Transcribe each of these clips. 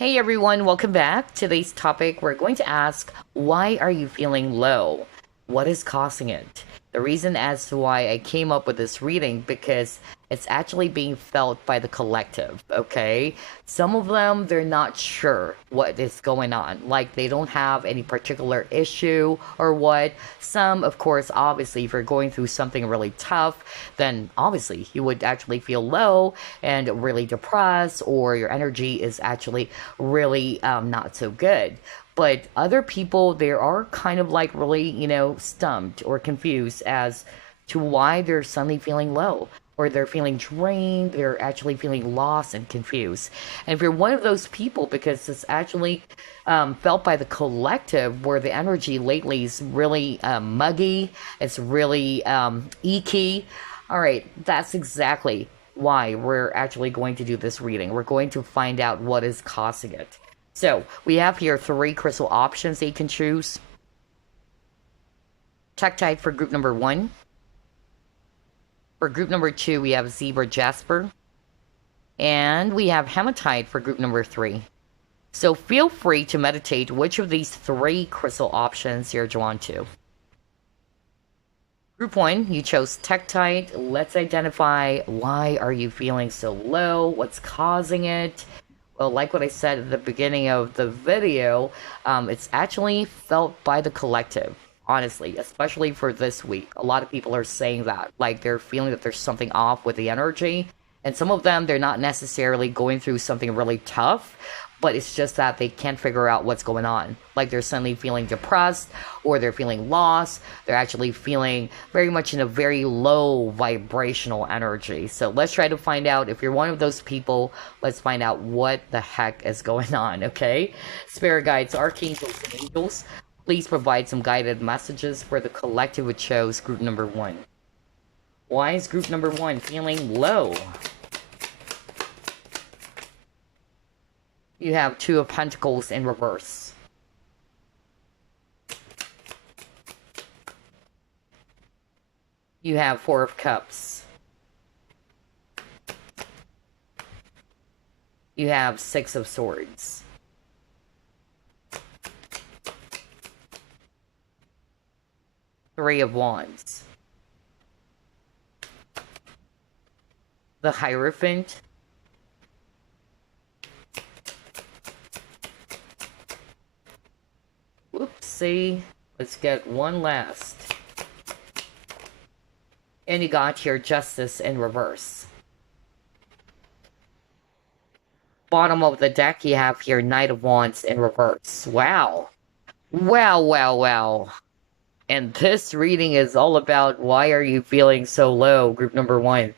Hey everyone, welcome back. Today's topic, we're going to ask, why are you feeling low? What is causing it? The reason as to why I came up with this reading because it's actually being felt by the collective, okay? Some of them, they're not sure what is going on. Like they don't have any particular issue or what. Some, of course, obviously, if you're going through something really tough, then obviously you would actually feel low and really depressed, or your energy is actually really not so good. But other people, they are kind of like really, stumped or confused as to why they're suddenly feeling low or they're feeling drained, they're actually feeling lost and confused. And if you're one of those people, because it's actually felt by the collective where the energy lately is really muggy, it's really icky. All right, that's exactly why we're actually going to do this reading. We're going to find out what is causing it. So we have here three crystal options that you can choose. Tektite for group number one. For group number two, we have Zebra Jasper. And we have Hematite for group number three. So feel free to meditate which of these three crystal options you're drawn to. Group one, you chose Tektite. Let's identify, why are you feeling so low? What's causing it? Well, like what I said at the beginning of the video, it's actually felt by the collective, honestly, especially for this week. A lot of people are saying that, like they're feeling that there's something off with the energy. And some of them, they're not necessarily going through something really tough, but it's just that they can't figure out what's going on. Like they're suddenly feeling depressed or they're feeling lost. They're actually feeling very much in a very low vibrational energy. So let's try to find out if you're one of those people. Let's find out what the heck is going on, okay? Spirit guides, archangels, and angels, please provide some guided messages for the collective which chose group number one. Why is group number one feeling low? You have Two of Pentacles in reverse. You have Four of Cups. You have Six of Swords. Three of Wands. The Hierophant. Oopsie. Let's get one last. And you got here Justice in reverse. Bottom of the deck, you have here Knight of Wands in reverse. Wow. Wow, wow, wow. And this reading is all about why are you feeling so low, group number one.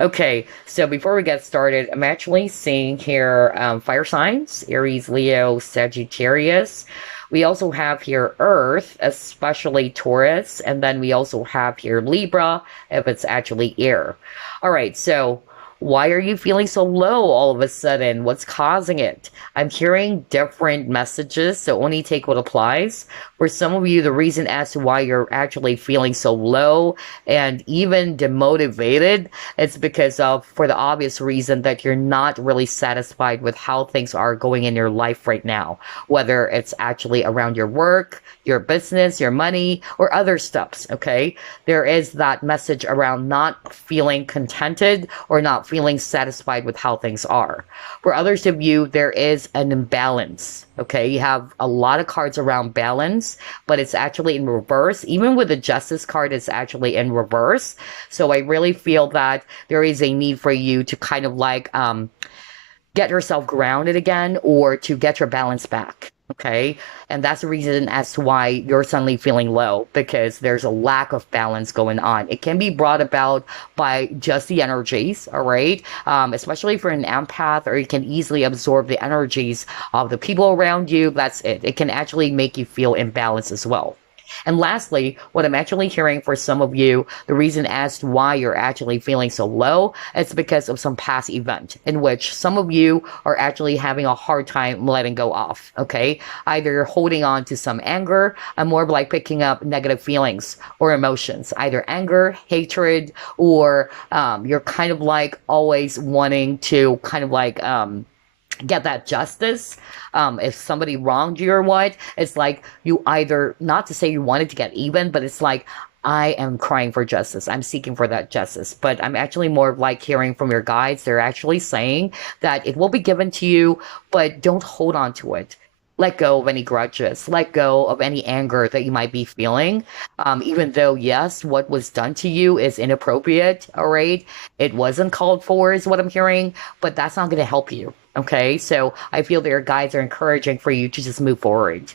Okay, so before we get started, I'm actually seeing here fire signs, Aries, Leo, Sagittarius. We also have here Earth, especially Taurus, and then we also have here Libra, if it's actually air. All right, so why are you feeling so low all of a sudden? What's causing it? I'm hearing different messages, so only take what applies. For some of you, the reason as to why you're actually feeling so low and even demotivated, it's because of, for the obvious reason that you're not really satisfied with how things are going in your life right now, whether it's actually around your work, your business, your money, or other stuffs, okay? There is that message around not feeling contented or not feeling satisfied with how things are. For others of you, there is an imbalance, okay? You have a lot of cards around balance, but it's actually in reverse. Even with the Justice card, it's actually in reverse. So I really feel that there is a need for you to kind of like get yourself grounded again or to get your balance back. Okay. And that's the reason as to why you're suddenly feeling low, because there's a lack of balance going on. It can be brought about by just the energies. All right. Especially for an empath, or you can easily absorb the energies of the people around you. That's it. It can actually make you feel imbalanced as well. And lastly, what I'm actually hearing for some of you, the reason as to why you're actually feeling so low, it's because of some past event in which some of you are actually having a hard time letting go off, okay? Either you're holding on to some anger, and more like picking up negative feelings or emotions, either anger, hatred, or you're kind of like always wanting to kind of like get that justice. If somebody wronged you or what, it's like you either, not to say you wanted to get even, but it's like, I am crying for justice. I'm seeking for that justice. But I'm actually more of like hearing from your guides. They're actually saying that it will be given to you, but don't hold on to it. Let go of any grudges. Let go of any anger that you might be feeling. Even though, yes, what was done to you is inappropriate, all right? It wasn't called for, is what I'm hearing, but that's not going to help you. Okay, so I feel that your guides are encouraging for you to just move forward.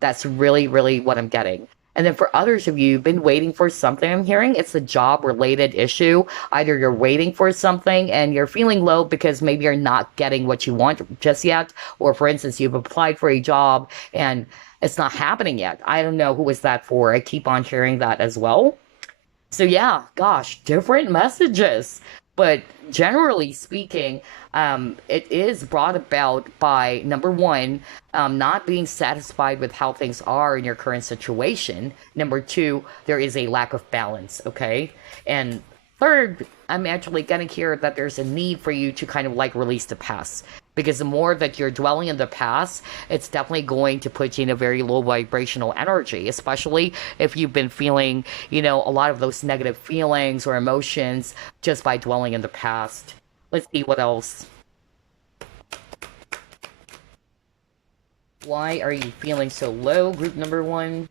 That's really, really what I'm getting. And then for others of you, you've been waiting for something, I'm hearing it's a job related issue. Either you're waiting for something and you're feeling low because maybe you're not getting what you want just yet. Or for instance, you've applied for a job and it's not happening yet. I don't know who was that for. I keep on hearing that as well. So yeah, gosh, different messages. But generally speaking, it is brought about by number one, not being satisfied with how things are in your current situation. Number two, there is a lack of balance, okay? And third, I'm actually getting here that there's a need for you to kind of like release the past. Because the more that you're dwelling in the past, it's definitely going to put you in a very low vibrational energy, especially if you've been feeling, a lot of those negative feelings or emotions just by dwelling in the past. Let's see what else. Why are you feeling so low, group number one?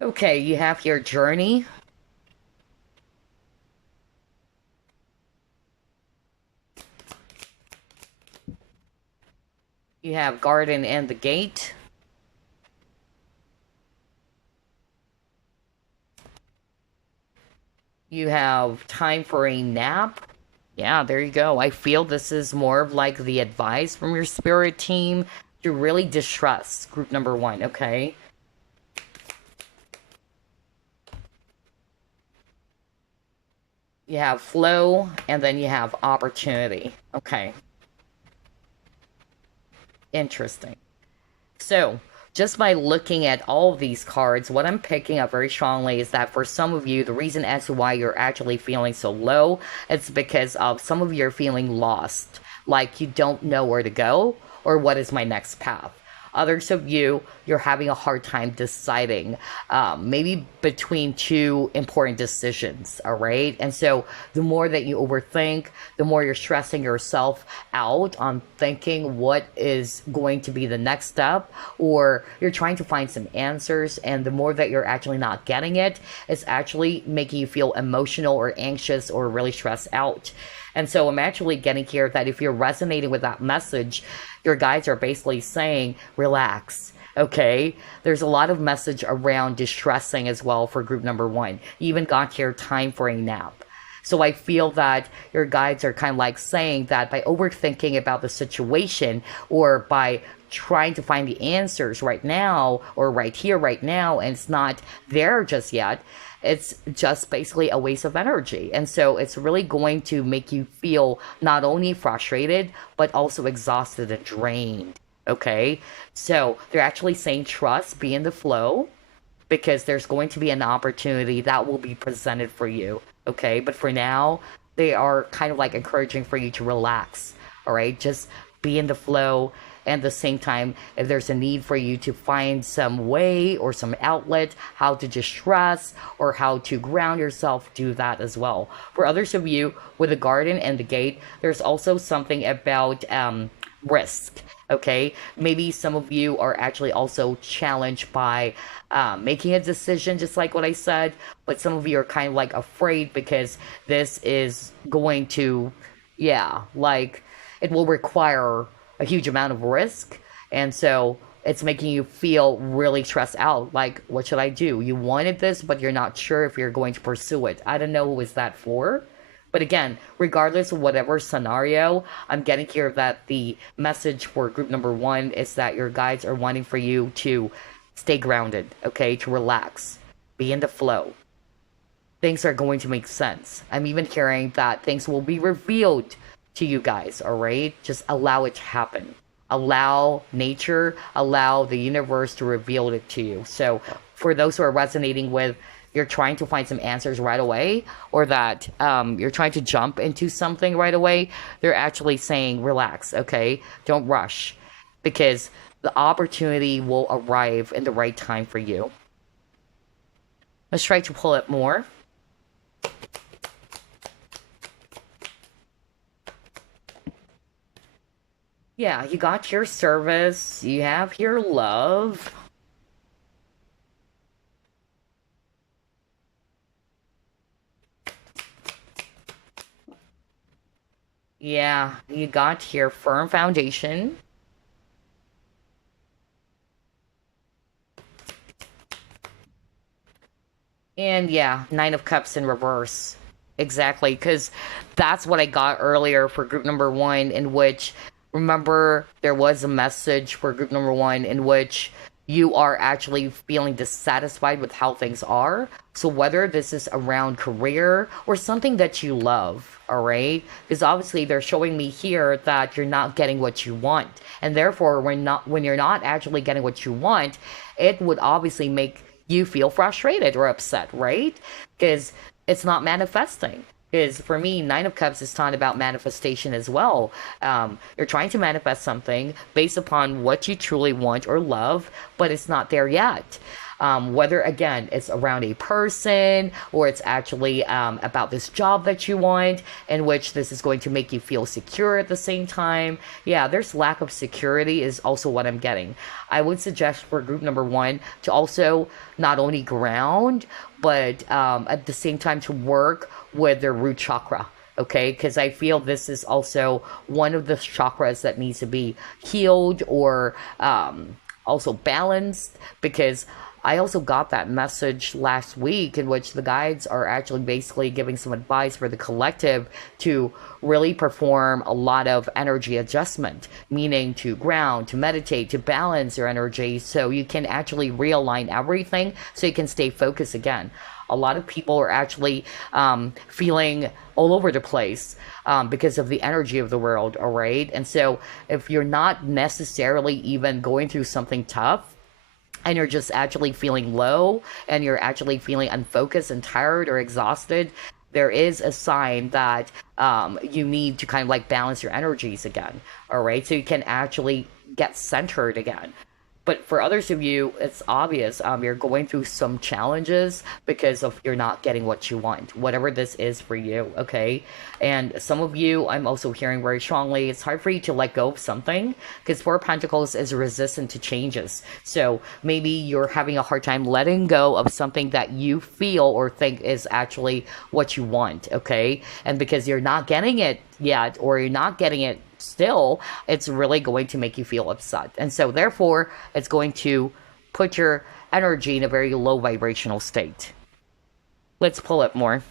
Okay, you have your journey. You have garden and the gate. You have time for a nap. Yeah, there you go. I feel this is more of like the advice from your spirit team to really distrust group number one, okay? You have flow and then you have opportunity. Okay, interesting. So, just by looking at all of these cards, what I'm picking up very strongly is that for some of you, the reason as to why you're actually feeling so low, it's because of some of you are feeling lost. Like you don't know where to go or what is my next path. Others of you, you're having a hard time deciding, maybe between two important decisions, all right? And so the more that you overthink, the more you're stressing yourself out on thinking what is going to be the next step, or you're trying to find some answers, and the more that you're actually not getting it, it's actually making you feel emotional or anxious or really stressed out. And so I'm actually getting here that if you're resonating with that message, your guides are basically saying, relax. Okay, there's a lot of message around distressing as well for group number one. You even got here time for a nap. So I feel that your guides are kind of like saying that by overthinking about the situation or by trying to find the answers right now or right here, right now, and it's not there just yet, it's just basically a waste of energy. And so it's really going to make you feel not only frustrated, but also exhausted and drained. Okay? So they're actually saying trust, be in the flow, because there's going to be an opportunity that will be presented for you. Okay? But for now, they are kind of like encouraging for you to relax. All right? Just be in the flow, and at the same time, if there's a need for you to find some way or some outlet how to distress or how to ground yourself, do that as well. For others of you with the garden and the gate, there's also something about risk. Okay, maybe some of you are actually also challenged by making a decision, just like what I said, but some of you are kind of like afraid because this is going to, yeah, like it will require a huge amount of risk. And so it's making you feel really stressed out. Like, what should I do? You wanted this, but you're not sure if you're going to pursue it. I don't know who is that for. But again, regardless of whatever scenario, I'm getting here that the message for group number one is that your guides are wanting for you to stay grounded, okay? To relax, be in the flow. Things are going to make sense. I'm even hearing that things will be revealed to you guys, all right? Just allow it to happen. Allow nature, allow the universe to reveal it to you. So, for those who are resonating with you're trying to find some answers right away, or that you're trying to jump into something right away, they're actually saying, relax, okay? Don't rush, because the opportunity will arrive in the right time for you. Let's try to pull it more. Yeah, you got your service, you have your love. Yeah, you got your firm foundation. And yeah, Nine of Cups in reverse. Exactly, because that's what I got earlier for group number one, in which, remember, there was a message for group number one in which you are actually feeling dissatisfied with how things are. So whether this is around career or something that you love, all right? Because obviously they're showing me here that you're not getting what you want. And therefore, when you're not actually getting what you want, it would obviously make you feel frustrated or upset, right? Because it's not manifesting. Because for me, Nine of Cups is not about manifestation as well. You're trying to manifest something based upon what you truly want or love, but it's not there yet. Whether, again, it's around a person or it's actually about this job that you want, in which this is going to make you feel secure at the same time. Yeah, there's lack of security is also what I'm getting. I would suggest for group number one to also not only ground, but at the same time to work with their root chakra. Okay, because I feel this is also one of the chakras that needs to be healed or also balanced, because I also got that message last week in which the guides are actually basically giving some advice for the collective to really perform a lot of energy adjustment, meaning to ground, to meditate, to balance your energy so you can actually realign everything so you can stay focused again. A lot of people are actually feeling all over the place because of the energy of the world, all right? And so if you're not necessarily even going through something tough, and you're just actually feeling low and you're actually feeling unfocused and tired or exhausted, there is a sign that you need to kind of like balance your energies again. All right. So you can actually get centered again. But for others of you, it's obvious you're going through some challenges because of you're not getting what you want, whatever this is for you, okay? And some of you, I'm also hearing very strongly, it's hard for you to let go of something because Four of Pentacles is resistant to changes. So maybe you're having a hard time letting go of something that you feel or think is actually what you want, okay? And because you're not getting it yet or you're not getting it still, it's really going to make you feel upset. And so therefore, it's going to put your energy in a very low vibrational state. Let's pull it more.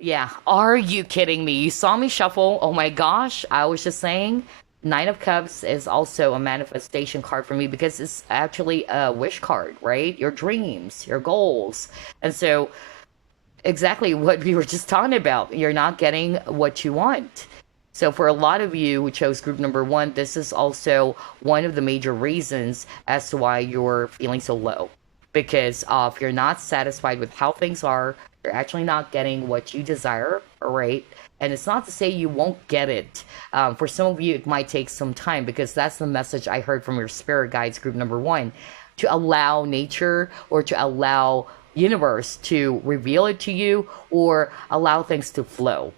Yeah, are you kidding me? You saw me shuffle. Oh my gosh, I was just saying. Nine of Cups is also a manifestation card for me because it's actually a wish card, right? Your dreams, your goals. And so exactly what we were just talking about. You're not getting what you want. So, for a lot of you who chose group number one, this is also one of the major reasons as to why you're feeling so low. Because if you're not satisfied with how things are, you're actually not getting what you desire, right? And it's not to say you won't get it. For some of you, it might take some time because that's the message I heard from your spirit guides, group number one, to allow nature or to allow universe to reveal it to you or allow things to flow,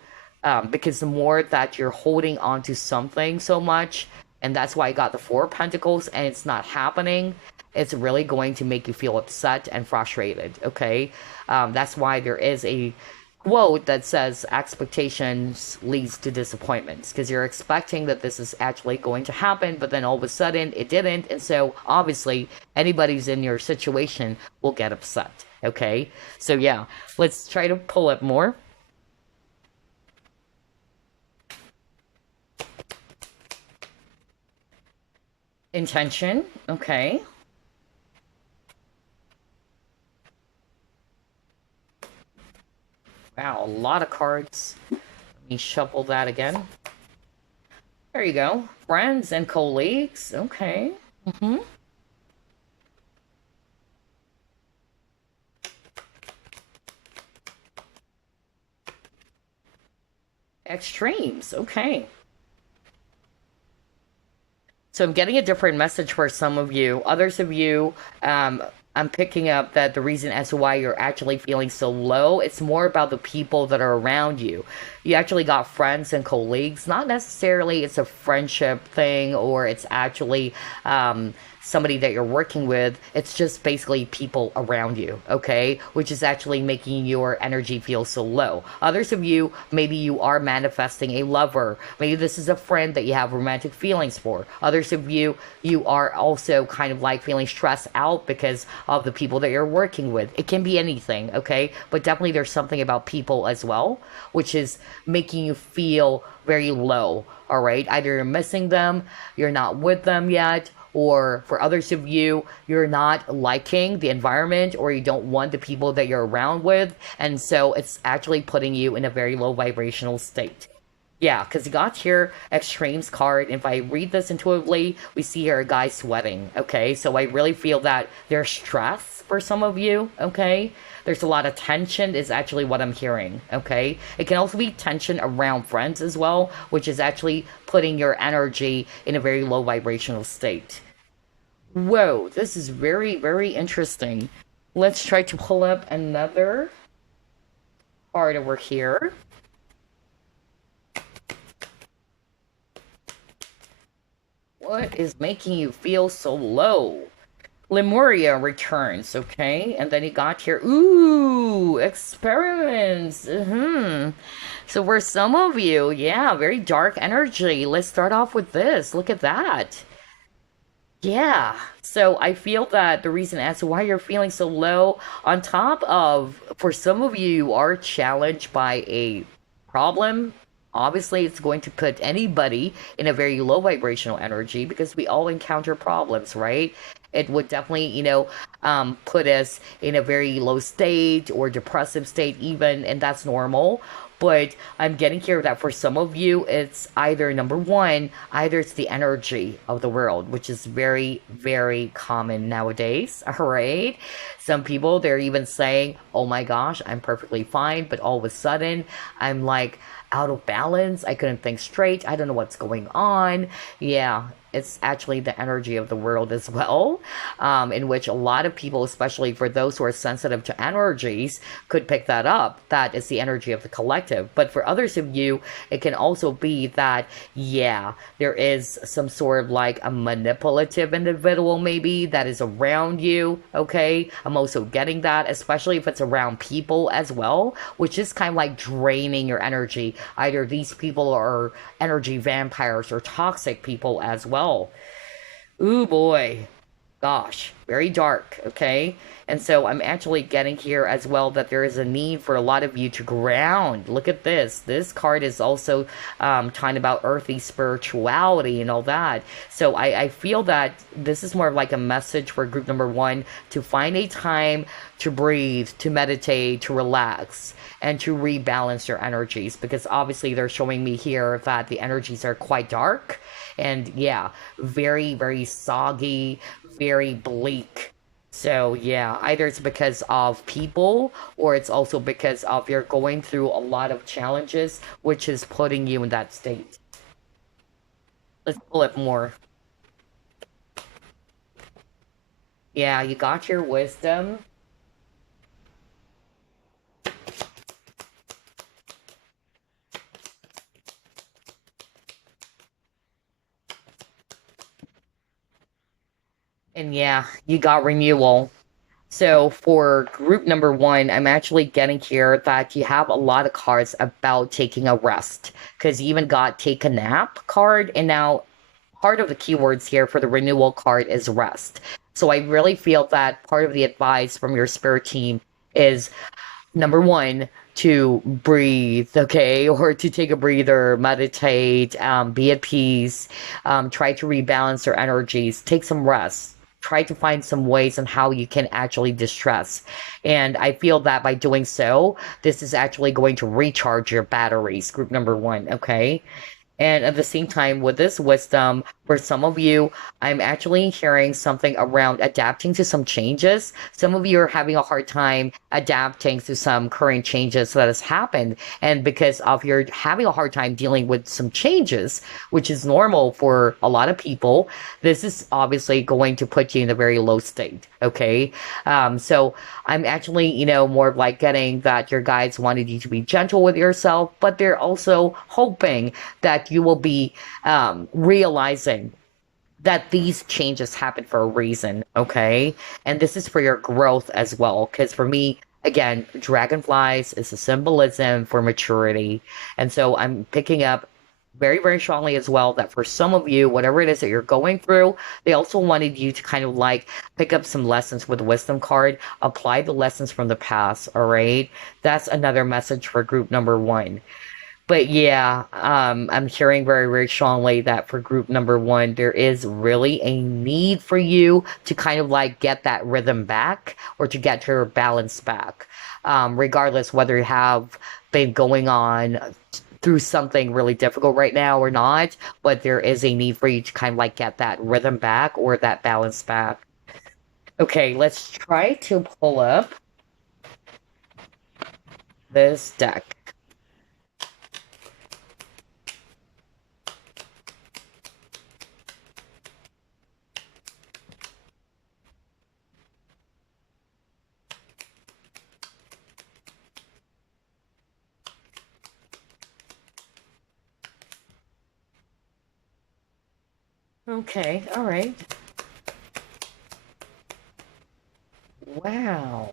because the more that you're holding on to something so much, and that's why I got the Four of Pentacles and it's not happening, it's really going to make you feel upset and frustrated, okay? That's why there is a quote that says expectations leads to disappointments, because you're expecting that this is actually going to happen, but then all of a sudden it didn't, and so obviously anybody who's in your situation will get upset, okay? So yeah, let's try to pull it more. Intention, okay. Wow, a lot of cards. Let me shuffle that again. There you go. Friends and colleagues. Okay. Mm-hmm. Extremes. Okay. So I'm getting a different message for some of you. Others of you, I'm picking up that the reason as to why you're actually feeling so low, it's more about the people that are around you. You actually got friends and colleagues. Not necessarily it's a friendship thing or it's actually somebody that you're working with. It's just basically people around you, okay? Which is actually making your energy feel so low. Others of you, maybe you are manifesting a lover. Maybe this is a friend that you have romantic feelings for. Others of you, you are also kind of like feeling stressed out because of the people that you're working with. It can be anything, okay? But definitely there's something about people as well, which is making you feel very low, all right? Either you're missing them, you're not with them yet, or for others of you, you're not liking the environment or you don't want the people that you're around with. And so it's actually putting you in a very low vibrational state. Yeah, because you got here extremes card. If I read this intuitively, we see here a guy sweating. Okay, so I really feel that there's stress for some of you. Okay, there's a lot of tension, is actually what I'm hearing. Okay, it can also be tension around friends as well, which is actually putting your energy in a very low vibrational state. Whoa, this is very, very interesting. Let's try to pull up another card over here. What is making you feel so low? Lemuria returns, okay? And then you got here, ooh, experiments. So for some of you, yeah, very dark energy. Let's start off with this. Look at that. Yeah. So I feel that the reason as to why you're feeling so low, on top of, for some of you, you are challenged by a problem. Obviously, it's going to put anybody in a very low vibrational energy because we all encounter problems, right? It would definitely, put us in a very low state or depressive state, even, and that's normal. But I'm getting here that for some of you, it's either number one, either it's the energy of the world, which is very, very common nowadays. All right. Some people, they're even saying, oh my gosh, I'm perfectly fine. But all of a sudden, I'm like out of balance. I couldn't think straight. I don't know what's going on. Yeah, it's actually the energy of the world as well, in which a lot of people, especially for those who are sensitive to energies, could pick that up. That is the energy of the collective. But for others of you, it can also be that, yeah, there is some sort of like a manipulative individual maybe that is around you, okay? I'm also getting that, especially if it's around people as well, which is kind of like draining your energy. Either these people are energy vampires or toxic people as well. Ooh boy. Gosh, very dark, okay? And so I'm actually getting here as well that there is a need for a lot of you to ground. Look at this. This card is also talking about earthy spirituality and all that. So I feel that this is more of like a message for group number one to find a time to breathe, to meditate, to relax, and to rebalance your energies. Because obviously they're showing me here that the energies are quite dark and yeah, very, very soggy, very bleak. So yeah, either it's because of people or it's also because of you're going through a lot of challenges, which is putting you in that state. Let's pull it more. Yeah, you got your wisdom. And yeah, you got renewal. So for group number one, I'm actually getting here that you have a lot of cards about taking a rest because you even got take a nap card. And now part of the keywords here for the renewal card is rest. So I really feel that part of the advice from your spirit team is number one, to breathe, okay, or to take a breather, meditate, be at peace, try to rebalance your energies, take some rest. try to find some ways on how you can actually distress. And I feel that by doing so, this is actually going to recharge your batteries, group number one, okay? And at the same time, with this wisdom, for some of you, I'm actually hearing something around adapting to some changes. Some of you are having a hard time adapting to some current changes that has happened. And because of your having a hard time dealing with some changes, which is normal for a lot of people, this is obviously going to put you in a very low state. Okay. So I'm actually, more of like getting that your guides wanted you to be gentle with yourself, but they're also hoping that you will be realizing that these changes happen for a reason, okay? And this is for your growth as well. Because for me, again, dragonflies is a symbolism for maturity. And so I'm picking up very, very strongly as well that for some of you, whatever it is that you're going through, they also wanted you to kind of like pick up some lessons with the wisdom card, apply the lessons from the past, all right? That's another message for group number one. But yeah, I'm hearing very, very strongly that for group number one, there is really a need for you to kind of like get that rhythm back or to get your balance back. Regardless whether you have been going on through something really difficult right now or not, but there is a need for you to kind of like get that rhythm back or that balance back. Okay, let's try to pull up this deck. Okay, all right. Wow.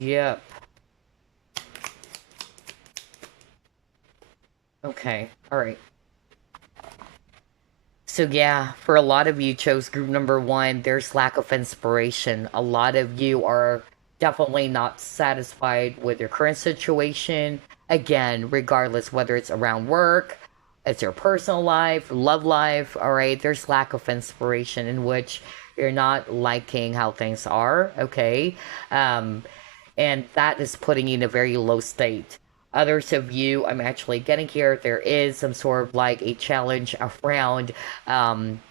Yep. Okay. All right. So yeah, for a lot of you chose group number one, there's lack of inspiration. A lot of you are definitely not satisfied with your current situation. Again, regardless whether it's around work, it's your personal life, love life, all right, there's lack of inspiration in which you're not liking how things are, okay? Um, and that is putting you in a very low state. Others of you, I'm actually getting here, there is some sort of like a challenge around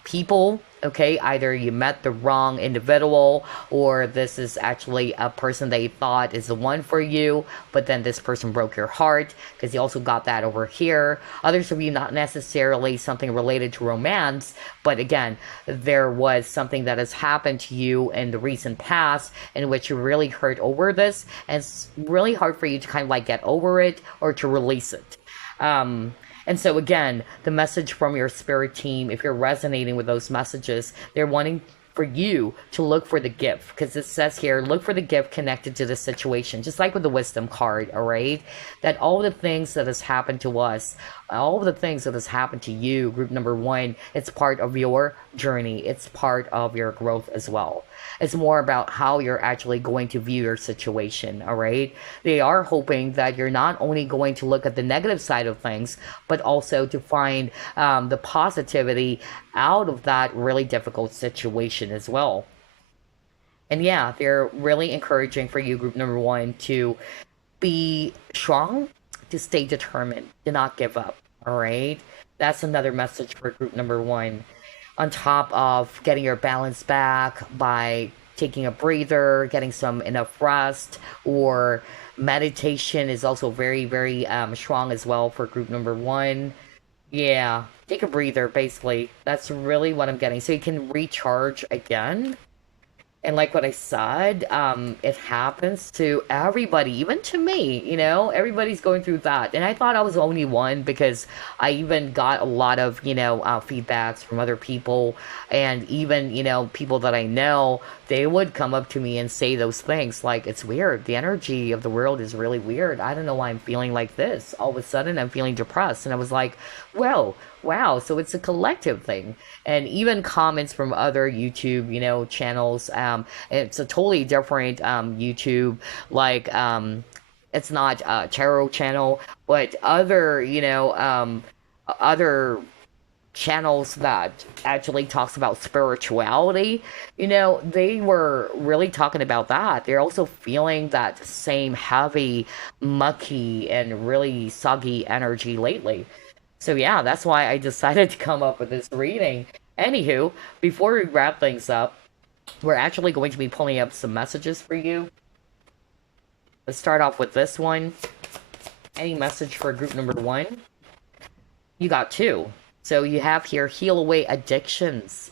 people. Okay, either you met the wrong individual, or this is actually a person that you thought is the one for you, but then this person broke your heart because you also got that over here. Others of you, not necessarily something related to romance, but again, there was something that has happened to you in the recent past in which you really hurt over this, and it's really hard for you to kind of like get over it or to release it. And so again, the message from your spirit team, if you're resonating with those messages, they're wanting for you to look for the gift, because it says here, look for the gift connected to the situation, just like with the wisdom card, all right? That all the things that has happened to us, all the things that has happened to you, group number one, it's part of your journey, it's part of your growth as well. It's more about how you're actually going to view your situation, all right? They are hoping that you're not only going to look at the negative side of things, but also to find the positivity out of that really difficult situation as well. And yeah, they're really encouraging for you, group number one, to be strong, to stay determined, to not give up, all right? That's another message for group number one, on top of getting your balance back by taking a breather, getting some enough rest, or meditation is also very, very strong as well for group number one. Yeah, take a breather, basically. That's really what I'm getting. So you can recharge again. And like what I said, it happens to everybody, even to me, everybody's going through that. And I thought I was the only one because I even got a lot of, feedbacks from other people. And even, people that I know, they would come up to me and say those things like, it's weird. The energy of the world is really weird. I don't know why I'm feeling like this. All of a sudden, I'm feeling depressed. And I was like, well, Wow, so it's a collective thing. And even comments from other YouTube, channels. It's a totally different YouTube, like it's not a tarot channel, but other, other channels that actually talks about spirituality, they were really talking about that. They're also feeling that same heavy, mucky, and really soggy energy lately. So yeah, that's why I decided to come up with this reading. Anywho, before we wrap things up, we're actually going to be pulling up some messages for you. Let's start off with this one. Any message for group number one? You got two. So you have here, heal away addictions.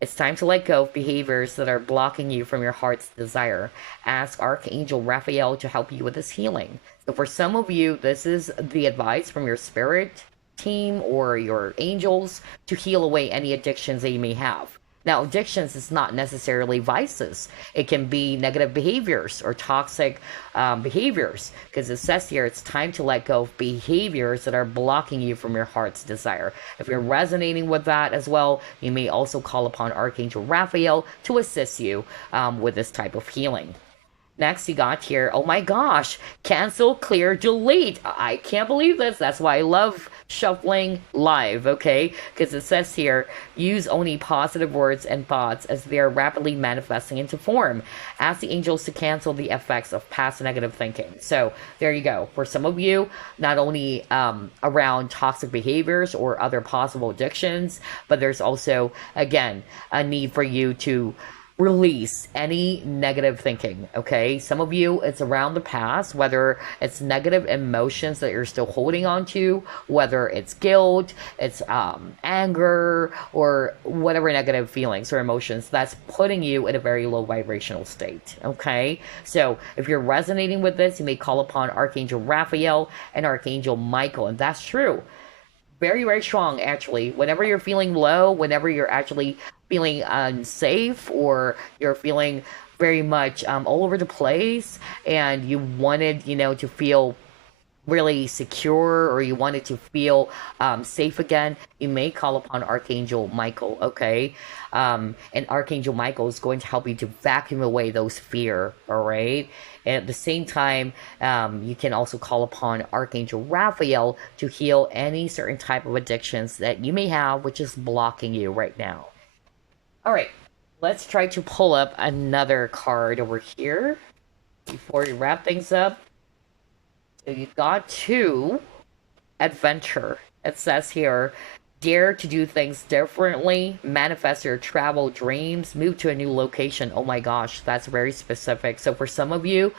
It's time to let go of behaviors that are blocking you from your heart's desire. Ask Archangel Raphael to help you with this healing. So for some of you, this is the advice from your spirit team or your angels to heal away any addictions that you may have. Now, addictions is not necessarily vices. It can be negative behaviors or toxic behaviors, because it says here it's time to let go of behaviors that are blocking you from your heart's desire. If you're resonating with that as well, you may also call upon Archangel Raphael to assist you with this type of healing. Next, you got here, oh my gosh, cancel, clear, delete. I can't believe this. That's why I love shuffling live, okay? Because it says here, use only positive words and thoughts as they are rapidly manifesting into form. Ask the angels to cancel the effects of past negative thinking. So there you go. For some of you, not only around toxic behaviors or other possible addictions, but there's also, again, a need for you to release any negative thinking, okay? Some of you, it's around the past, whether it's negative emotions that you're still holding on to, whether it's guilt, it's anger, or whatever negative feelings or emotions that's putting you in a very low vibrational state, okay? So if you're resonating with this, you may call upon Archangel Raphael and Archangel Michael, and that's true. Very, very strong, actually. Whenever you're feeling low, whenever you're actually feeling unsafe, or you're feeling very much all over the place, and you wanted, to feel really secure, or you wanted to feel safe again, you may call upon Archangel Michael, okay? And Archangel Michael is going to help you to vacuum away those fear, all right? And at the same time, you can also call upon Archangel Raphael to heal any certain type of addictions that you may have, which is blocking you right now. All right, let's try to pull up another card over here before we wrap things up. So you got two, adventure. It says here, dare to do things differently, manifest your travel dreams, move to a new location. Oh my gosh, that's very specific. So for some of you,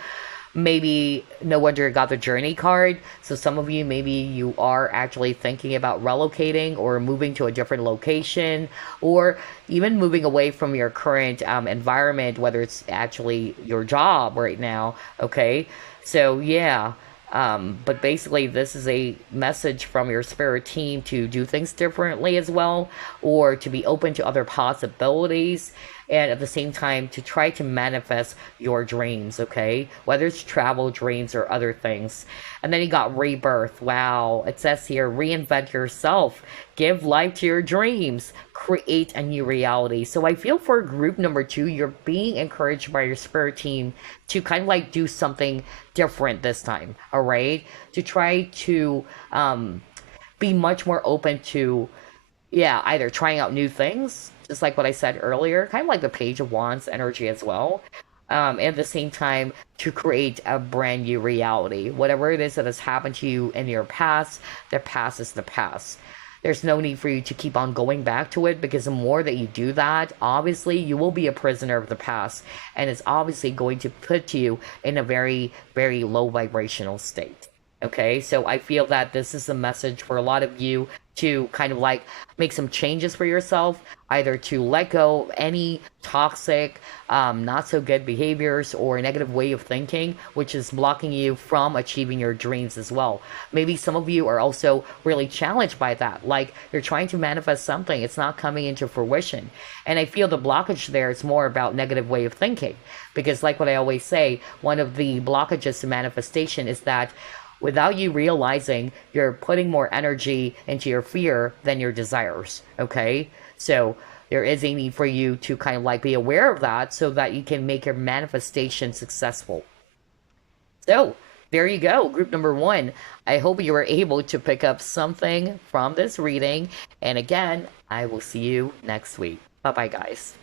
maybe no wonder got the journey card. So some of you, maybe you are actually thinking about relocating or moving to a different location, or even moving away from your current environment, whether it's actually your job right now. Okay, so yeah. But basically, this is a message from your spirit team to do things differently as well, or to be open to other possibilities, and at the same time to try to manifest your dreams, okay? Whether it's travel dreams or other things. And then you got rebirth. Wow. It says here, reinvent yourself, give life to your dreams, create a new reality. So I feel for group number two, you're being encouraged by your spirit team to kind of like do something different this time, all right? To try to be much more open to, yeah, either trying out new things, just like what I said earlier, kind of like the Page of Wands energy as well. At the same time, to create a brand new reality. Whatever it is that has happened to you in your past, the past is the past. There's no need for you to keep on going back to it, because the more that you do that, obviously you will be a prisoner of the past, and it's obviously going to put you in a very, very low vibrational state. Okay, so I feel that this is a message for a lot of you to kind of like make some changes for yourself, either to let go of any toxic, not so good behaviors or negative way of thinking, which is blocking you from achieving your dreams as well. Maybe some of you are also really challenged by that. Like you're trying to manifest something, it's not coming into fruition. And I feel the blockage there is more about negative way of thinking. Because like what I always say, one of the blockages to manifestation is that without you realizing, you're putting more energy into your fear than your desires. Okay, so there is a need for you to kind of like be aware of that so that you can make your manifestation successful. So there you go, group number one. I hope you were able to pick up something from this reading. And again, I will see you next week. Bye bye, guys.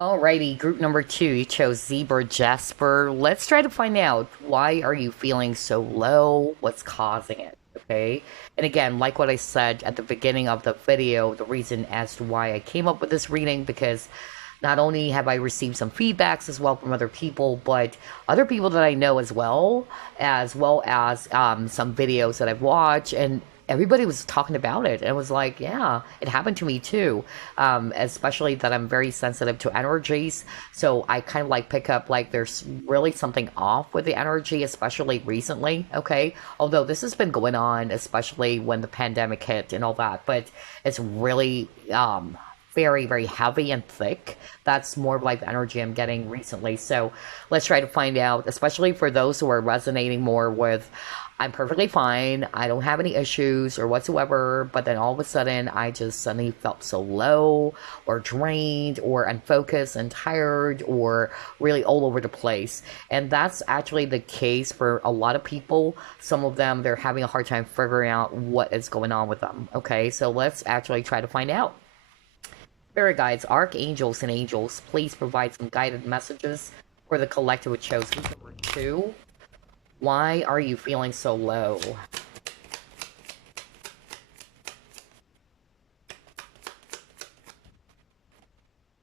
Alrighty, group number two, you chose Zebra Jasper. Let's try to find out, why are you feeling so low? What's causing it? Okay. And again, like what I said at the beginning of the video, the reason as to why I came up with this reading, because not only have I received some feedbacks as well from other people, but other people that I know as well as some videos that I've watched, and everybody was talking about it. And it was like, yeah, it happened to me too. Especially that I'm very sensitive to energies. So I kind of like pick up like there's really something off with the energy, especially recently. Okay. Although this has been going on, especially when the pandemic hit and all that, but it's really, very, very heavy and thick. That's more of like the energy I'm getting recently. So let's try to find out, especially for those who are resonating more with, I'm perfectly fine, I don't have any issues or whatsoever, but then all of a sudden I just suddenly felt so low or drained or unfocused and tired or really all over the place. And that's actually the case for a lot of people. Some of them, they're having a hard time figuring out what is going on with them. Okay, so let's actually try to find out. Spirit guides, archangels, and angels, please provide some guided messages for the collective, which shows group number two. Why are you feeling so low?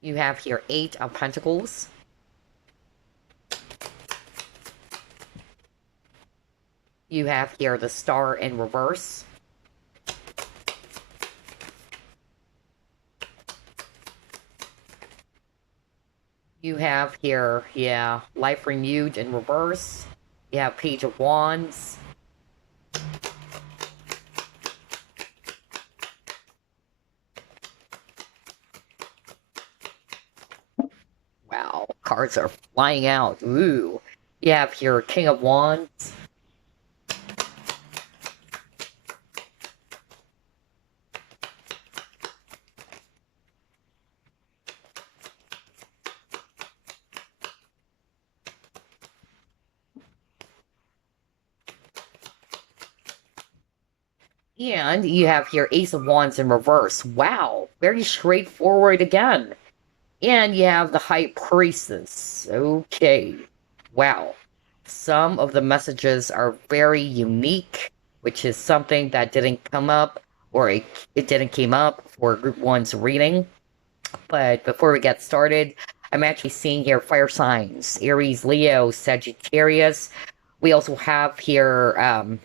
You have here 8 of Pentacles. You have here the Star in reverse. You have here, yeah, Life Renewed in reverse. You have Page of Wands. Wow, cards are flying out. Ooh. You have here King of Wands. And you have here Ace of Wands in reverse. Wow, very straightforward again. And you have the High Priestess. Okay. Wow. Some of the messages are very unique, which is something that didn't come up, or it didn't came up for Group 1's reading. But before we get started, I'm actually seeing here fire signs: Aries, Leo, Sagittarius. We also have here,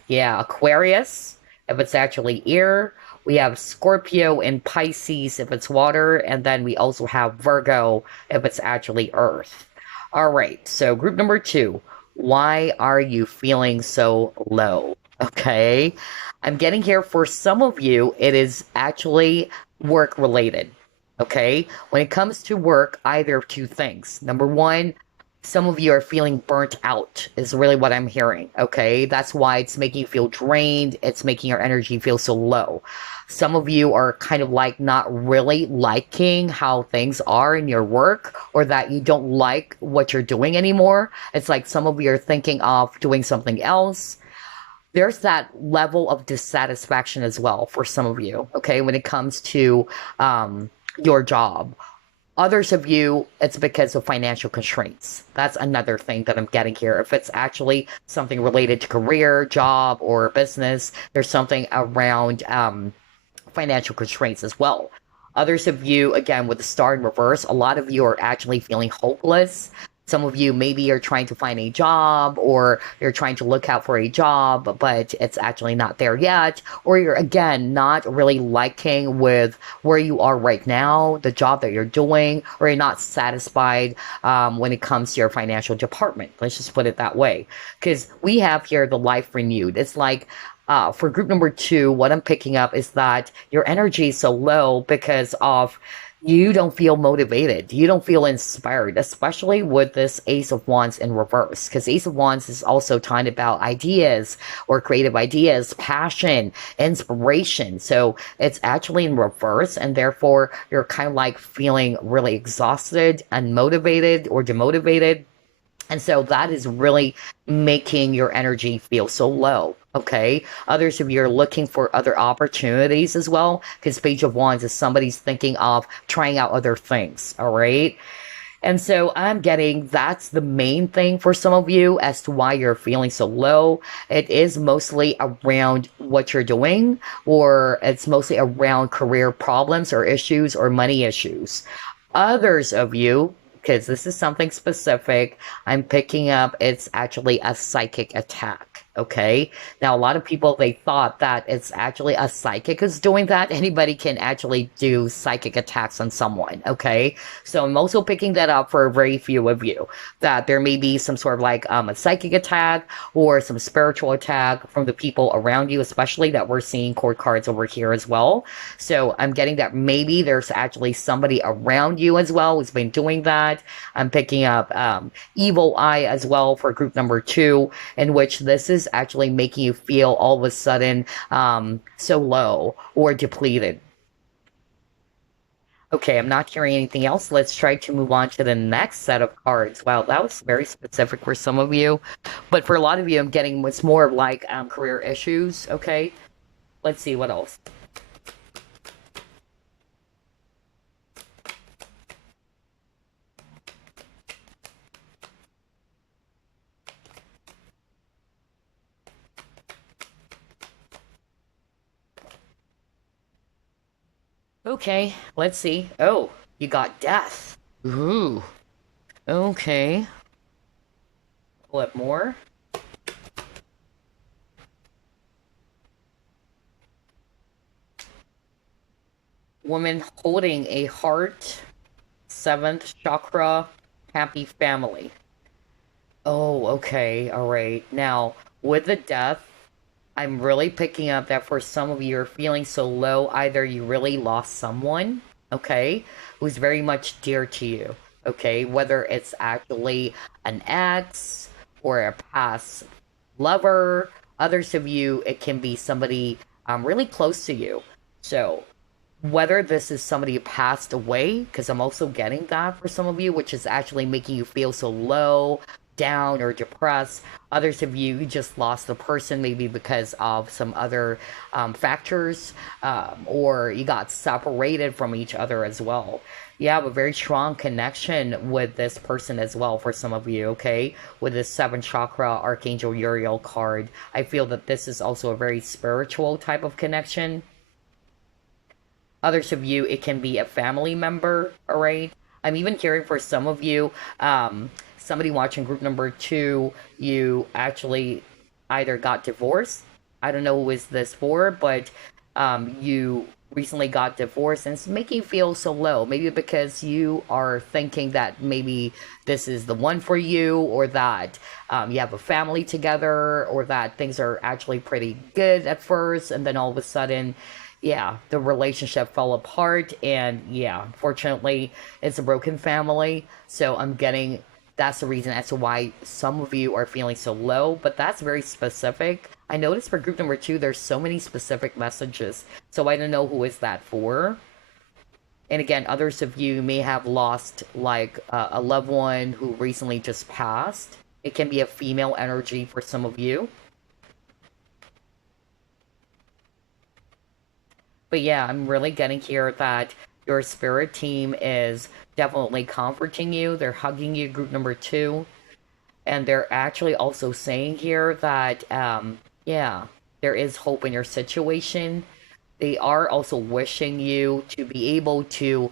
yeah, Aquarius, if it's actually air. We have Scorpio and Pisces if it's water. And then we also have Virgo if it's actually earth. All right, so group number two. Why are you feeling so low? Okay, I'm getting here for some of you, it is actually work related. Okay, when it comes to work, either of two things. Number one, some of you are feeling burnt out, is really what I'm hearing. Okay, that's why it's making you feel drained. It's making your energy feel so low. Some of you are kind of like not really liking how things are in your work, or that you don't like what you're doing anymore. It's like some of you are thinking of doing something else. There's that level of dissatisfaction as well for some of you, okay, when it comes to your job. Others of you, it's because of financial constraints. That's another thing that I'm getting here. If it's actually something related to career, job, or business, there's something around financial constraints as well. Others of you, again, with the star in reverse, a lot of you are actually feeling hopeless. Some of you maybe are trying to find a job, or you're trying to look out for a job, but it's actually not there yet. Or you're, again, not really liking with where you are right now, the job that you're doing, or you're not satisfied when it comes to your financial department. Let's just put it that way. Because we have here the Life Renewed. It's like, for group number two, what I'm picking up is that your energy is so low because of You don't feel motivated. You don't feel inspired, especially with this Ace of Wands in reverse. Because Ace of Wands is also talking about ideas or creative ideas, passion, inspiration. So it's actually in reverse, and therefore you're kind of like feeling really exhausted, unmotivated, or demotivated. And so that is really making your energy feel so low. Okay. Others of you are looking for other opportunities as well, because Page of Wands is somebody's thinking of trying out other things. All right. And so I'm getting that's the main thing for some of you as to why you're feeling so low. It is mostly around what you're doing, or it's mostly around career problems or issues or money issues. Others of you, because this is something specific, I'm picking up it's actually a psychic attack. Okay. Now, a lot of people, they thought that it's actually a psychic is doing that. Anybody can actually do psychic attacks on someone. Okay. So I'm also picking that up for very few of you, that there may be some sort of like a psychic attack or some spiritual attack from the people around you, especially that we're seeing court cards over here as well. So I'm getting that maybe there's actually somebody around you as well who's been doing that. I'm picking up Evil Eye as well for group number 2, in which this is actually making you feel all of a sudden so low or depleted. Okay, I'm not hearing anything else. Let's try to move on to the next set of cards. Wow, that was very specific for some of you. But for a lot of you, I'm getting what's more of like career issues. Okay, let's see what else. Okay, let's see. Oh, you got death. Ooh, okay. What more? Woman holding a heart, seventh chakra, happy family. Oh, okay, all right. Now, with the death, I'm really picking up that for some of you, you're feeling so low. Either you really lost someone, okay, who's very much dear to you, okay, whether it's actually an ex or a past lover. Others of you, it can be somebody really close to you. So whether this is somebody who passed away, because I'm also getting that for some of you, which is actually making you feel so low, down, or depressed. Others of you just lost the person, maybe because of some other factors, or you got separated from each other as well. You have a very strong connection with this person as well for some of you, okay? With this 7 chakra Archangel Uriel card, I feel that this is also a very spiritual type of connection. Others of you, it can be a family member, all right? I'm even hearing for some of you, somebody watching group number 2, you actually either got divorced. I don't know who is this for, but you recently got divorced and it's making you feel so low. Maybe because you are thinking that maybe this is the one for you, or that you have a family together, or that things are actually pretty good at first, and then all of a sudden, yeah, the relationship fell apart, and yeah, unfortunately, it's a broken family. So I'm getting that's the reason as to why some of you are feeling so low, but that's very specific. I noticed for group number 2, there's so many specific messages, so I don't know who is that for. And again, others of you may have lost like a loved one who recently just passed. It can be a female energy for some of you. But yeah, I'm really getting here that your spirit team is definitely comforting you. They're hugging you, group number 2. And they're actually also saying here that, yeah, there is hope in your situation. They are also wishing you to be able to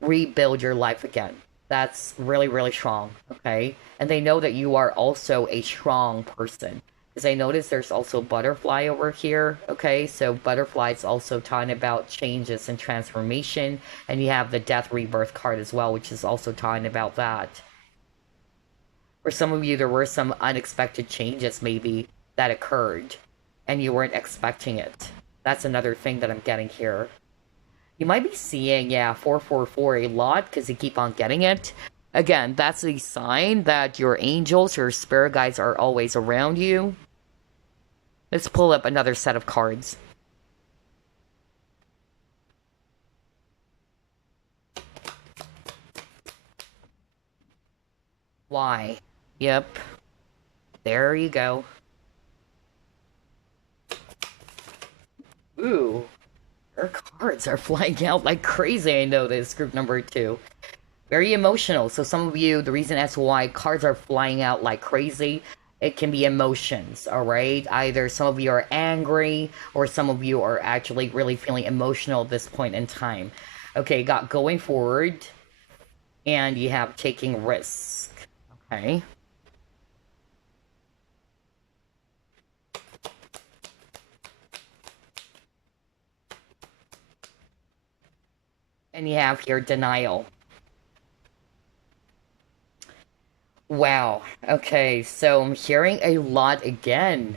rebuild your life again. That's really, really strong, okay? And they know that you are also a strong person. Because I notice there's also butterfly over here, okay? So butterfly is also talking about changes and transformation. And you have the death rebirth card as well, which is also talking about that. For some of you, there were some unexpected changes maybe that occurred and you weren't expecting it. That's another thing that I'm getting here. You might be seeing, yeah, 444 a lot because you keep on getting it. Again, that's a sign that your angels, your spirit guides are always around you. Let's pull up another set of cards. Why? Yep. There you go. Ooh, her cards are flying out like crazy. I know this group number 2. Very emotional. So some of you, the reason as to why cards are flying out like crazy, it can be emotions, all right? Either some of you are angry or some of you are actually really feeling emotional at this point in time. Okay, got going forward and you have taking risk. Okay. And you have here denial. Wow. Okay, so I'm hearing a lot again.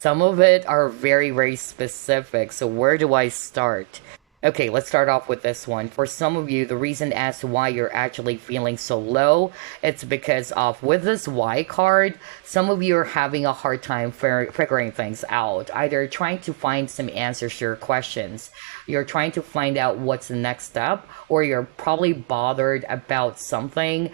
Some of it are very, very specific. So where do I start? Okay, let's start off with this one. For some of you, the reason as to why you're actually feeling so low, it's because of with this Y card, some of you are having a hard time figuring things out. Either trying to find some answers to your questions, you're trying to find out what's the next step, or you're probably bothered about something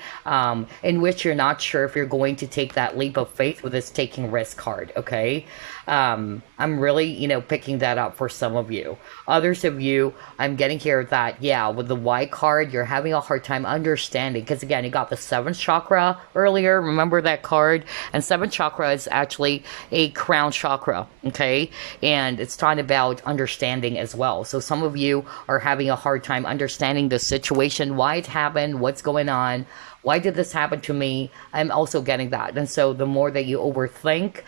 in which you're not sure if you're going to take that leap of faith with this taking risk card, okay? I'm really, picking that up for some of you. Others of you, I'm getting here that, yeah, with the Y card, you're having a hard time understanding. Because again, you got the 7th chakra earlier. Remember that card? And 7th chakra is actually a crown chakra, okay? And it's talking about understanding as well. So some of you are having a hard time understanding the situation, why it happened, what's going on. Why did this happen to me? I'm also getting that. And so the more that you overthink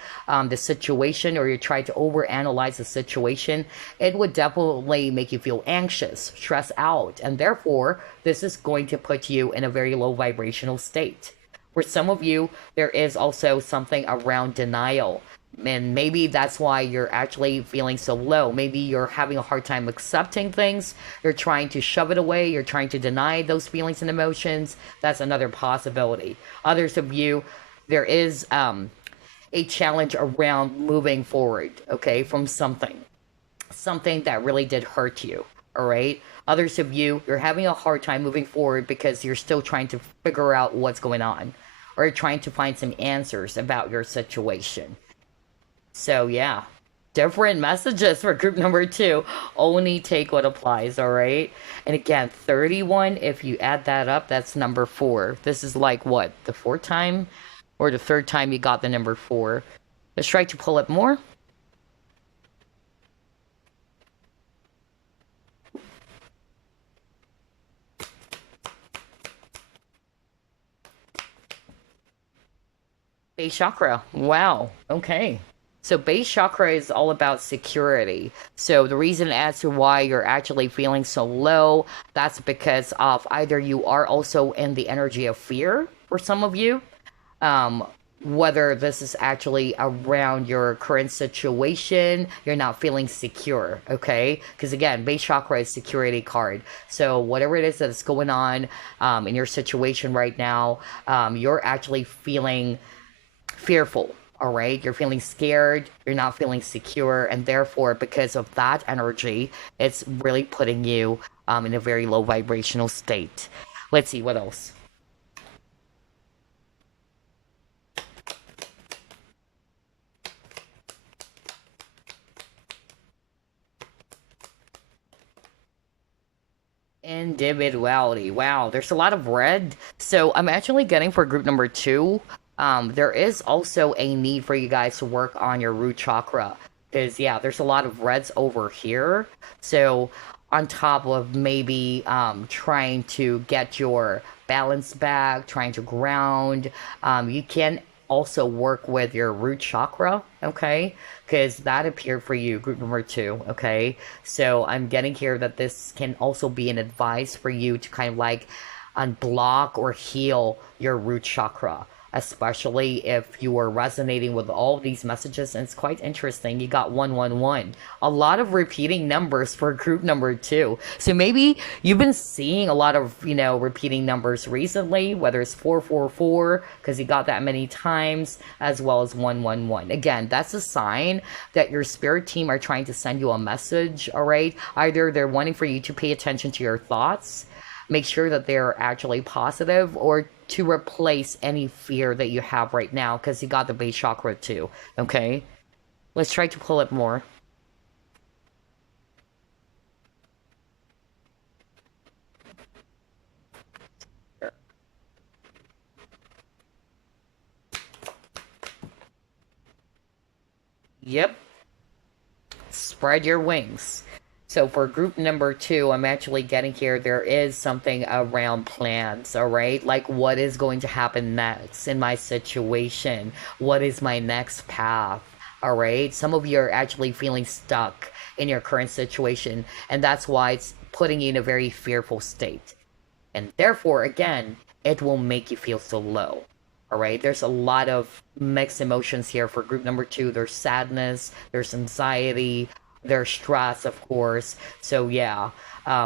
the situation or you try to overanalyze the situation, it would definitely make you feel anxious, stressed out. And therefore, this is going to put you in a very low vibrational state. For some of you, there is also something around denial. And maybe that's why you're actually feeling so low. Maybe you're having a hard time accepting things. You're trying to shove it away. You're trying to deny those feelings and emotions. That's another possibility. Others of you, there is a challenge around moving forward, okay, from something that really did hurt you, all right? Others of you, you're having a hard time moving forward because you're still trying to figure out what's going on or trying to find some answers about your situation. So, yeah, different messages for group number 2. Only take what applies, all right? And again, 31, if you add that up, that's number 4. This is like what, the 4th time or the 3rd time you got the number 4? Let's try to pull up more. Base chakra. Wow. Okay. So base chakra is all about security. So the reason as to why you're actually feeling so low, that's because of either you are also in the energy of fear for some of you, whether this is actually around your current situation, you're not feeling secure, okay? Because again, base chakra is security card. So whatever it is that's going on in your situation right now, you're actually feeling fearful, all right? You're feeling scared, you're not feeling secure, and therefore, because of that energy, it's really putting you in a very low vibrational state. Let's see, what else? Individuality. Wow, there's a lot of red. So I'm actually getting for group number 2. There is also a need for you guys to work on your root chakra. Because, yeah, there's a lot of reds over here. So, on top of maybe trying to get your balance back, trying to ground, you can also work with your root chakra, okay? Because that appeared for you, group number 2, okay? So I'm getting here that this can also be an advice for you to kind of like unblock or heal your root chakra. especially if you are resonating with all these messages. And it's quite interesting. You got 111. A lot of repeating numbers for group number two. So maybe you've been seeing a lot of, repeating numbers recently, whether it's 444, because you got that many times, as well as 111. Again, that's a sign that your spirit team are trying to send you a message, all right? Either they're wanting for you to pay attention to your thoughts, make sure that they're actually positive, or to replace any fear that you have right now, because you got the base chakra too, okay? Let's try to pull it more. Yep, spread your wings. So for group number two, I'm actually getting here, there is something around plans, all right? Like what is going to happen next in my situation? What is my next path? All right? Some of you are actually feeling stuck in your current situation, and that's why it's putting you in a very fearful state. And therefore, again, it will make you feel so low. All right, there's a lot of mixed emotions here for group number two. There's sadness, there's anxiety, there's stress, of course. So, yeah,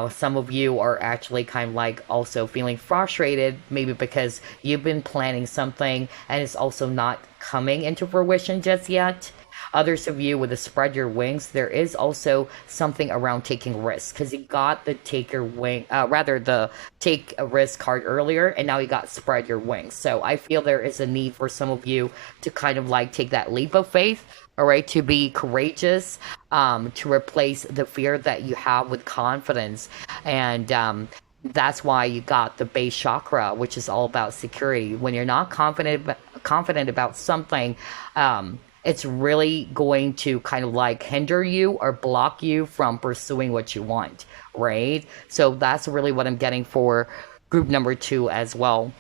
some of you are actually kind of like also feeling frustrated, maybe because you've been planning something and it's also not coming into fruition just yet. Others of you with the spread your wings, there is also something around taking risks, because you got the take your wing, rather the take a risk card earlier, and now you got spread your wings. So I feel there is a need for some of you to kind of like take that leap of faith, all right, to be courageous, to replace the fear that you have with confidence. And that's why you got the base chakra, which is all about security. When you're not confident about something, it's really going to kind of like hinder you or block you from pursuing what you want, right? So that's really what I'm getting for group number two as well.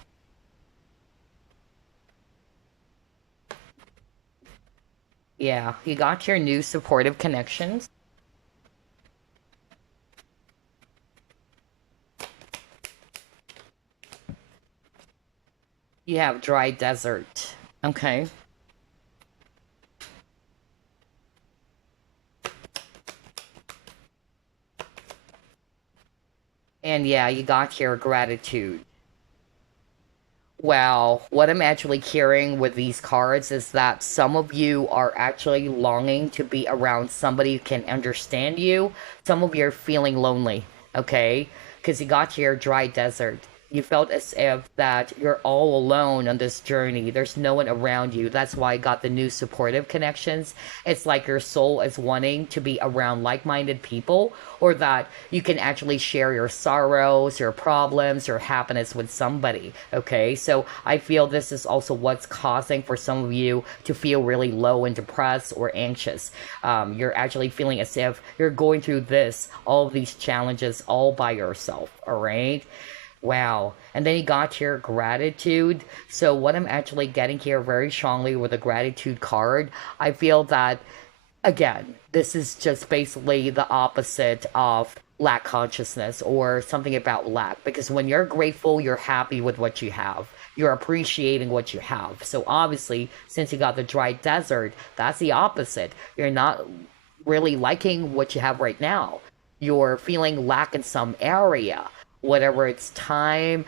Yeah, you got your new supportive connections. You have dry desert. Okay. And yeah, you got your gratitude. Well, what I'm actually hearing with these cards is that some of you are actually longing to be around somebody who can understand you. Some of you are feeling lonely, okay? Because you got to your dry desert. You felt as if that you're all alone on this journey. There's no one around you. That's why I got the new supportive connections. It's like your soul is wanting to be around like-minded people, or that you can actually share your sorrows, your problems, your happiness with somebody. Okay, so I feel this is also what's causing for some of you to feel really low and depressed or anxious. You're actually feeling as if you're going through all of these challenges all by yourself. All right. Wow. And then you got your gratitude. So what I'm actually getting here very strongly with the gratitude card, I feel that, again, this is just basically the opposite of lack consciousness or something about lack. Because when you're grateful, you're happy with what you have. You're appreciating what you have. So obviously, since you got the dry desert, that's the opposite. You're not really liking what you have right now. You're feeling lack in some area, whatever it's time,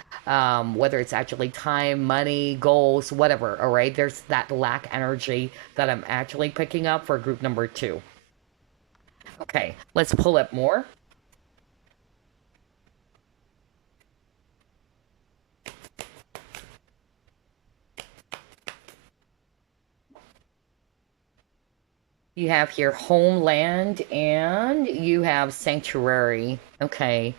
whether it's actually time, money, goals, whatever. All right, there's that lack energy that I'm actually picking up for group number two. Okay, let's pull up more. You have here homeland and you have sanctuary. Okay.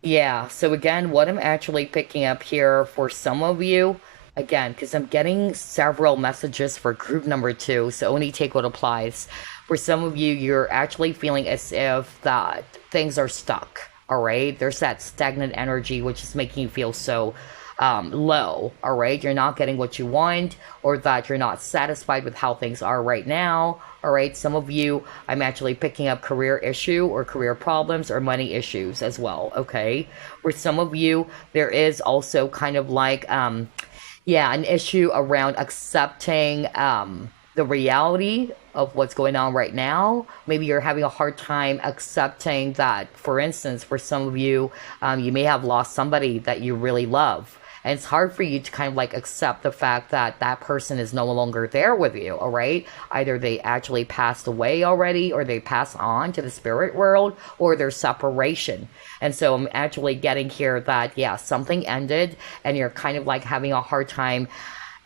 Yeah, so again, what I'm actually picking up here for some of you, again, because I'm getting several messages for group number two, so only take what applies. For some of you, you're actually feeling as if that things are stuck, all right? There's that stagnant energy, which is making you feel so low, all right? You're not getting what you want, or that you're not satisfied with how things are right now, all right? Some of you, I'm actually picking up career issue or career problems or money issues as well, okay? For some of you, there is also kind of like, Yeah, an issue around accepting the reality of what's going on right now. Maybe you're having a hard time accepting that, for instance, for some of you, you may have lost somebody that you really love. And it's hard for you to kind of like accept the fact that that person is no longer there with you, all right? Either they actually passed away already, or they passed on to the spirit world, or there's separation. And so I'm actually getting here that, yeah, something ended, and you're kind of like having a hard time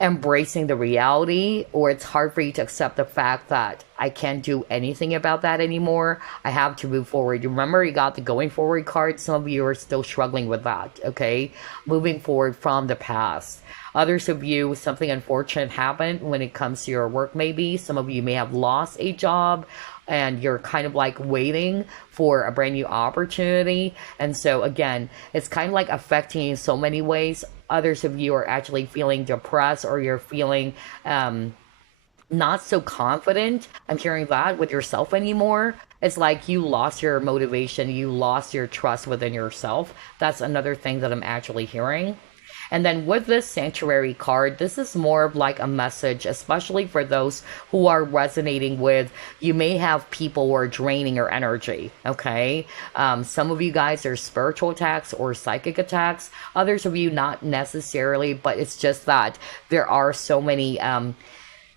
embracing the reality, or it's hard for you to accept the fact that I can't do anything about that anymore. I have to move forward. You remember you got the going forward card? Some of you are still struggling with that, okay? Moving forward from the past. Others of you, something unfortunate happened when it comes to your work, maybe. Some of you may have lost a job and you're kind of like waiting for a brand new opportunity. And so, again, it's kind of like affecting you in so many ways. Others of you are actually feeling depressed, or you're feeling not so confident. I'm hearing that with yourself anymore. It's like you lost your motivation, you lost your trust within yourself. That's another thing that I'm actually hearing. And then with this sanctuary card, this is more of like a message, especially for those who are resonating with, you may have people who are draining your energy, okay? Some of you guys are spiritual attacks or psychic attacks. Others of you, not necessarily, but it's just that there are so many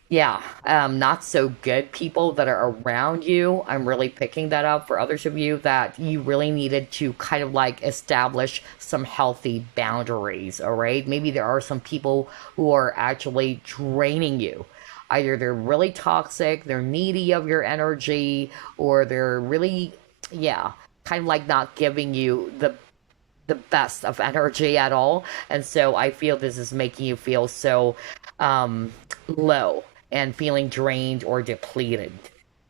yeah, not so good people that are around you. I'm really picking that up for others of you, that you really needed to kind of like establish some healthy boundaries, all right? Maybe there are some people who are actually draining you. Either they're really toxic, they're needy of your energy, or they're really, yeah, kind of like not giving you the best of energy at all. And so I feel this is making you feel so low and feeling drained or depleted.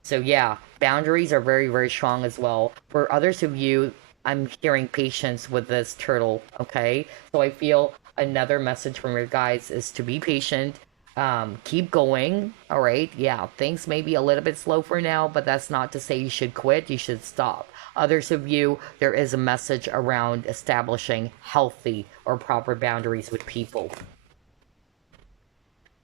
So yeah, boundaries are very, very strong as well. For others of you, I'm hearing patience with this turtle, okay? So I feel another message from your guides is to be patient. Keep going, all right? Yeah, things may be a little bit slow for now, but that's not to say you should quit, you should stop. Others of you, there is a message around establishing healthy or proper boundaries with people.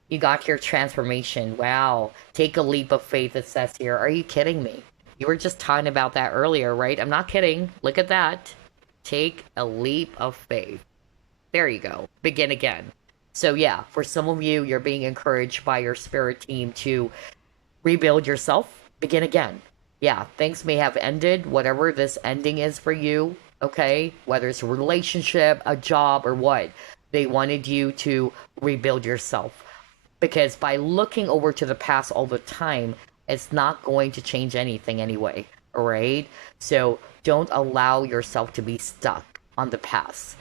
You got your transformation. Wow. Take a leap of faith, it says here. Are you kidding me? You were just talking about that earlier, right? I'm not kidding. Look at that. Take a leap of faith. There you go. Begin again. So, yeah, for some of you, you're being encouraged by your spirit team to rebuild yourself, begin again. Yeah, things may have ended, whatever this ending is for you, okay? Whether it's a relationship, a job, or what. They wanted you to rebuild yourself. Because by looking over to the past all the time, it's not going to change anything anyway, all right? So don't allow yourself to be stuck on the past.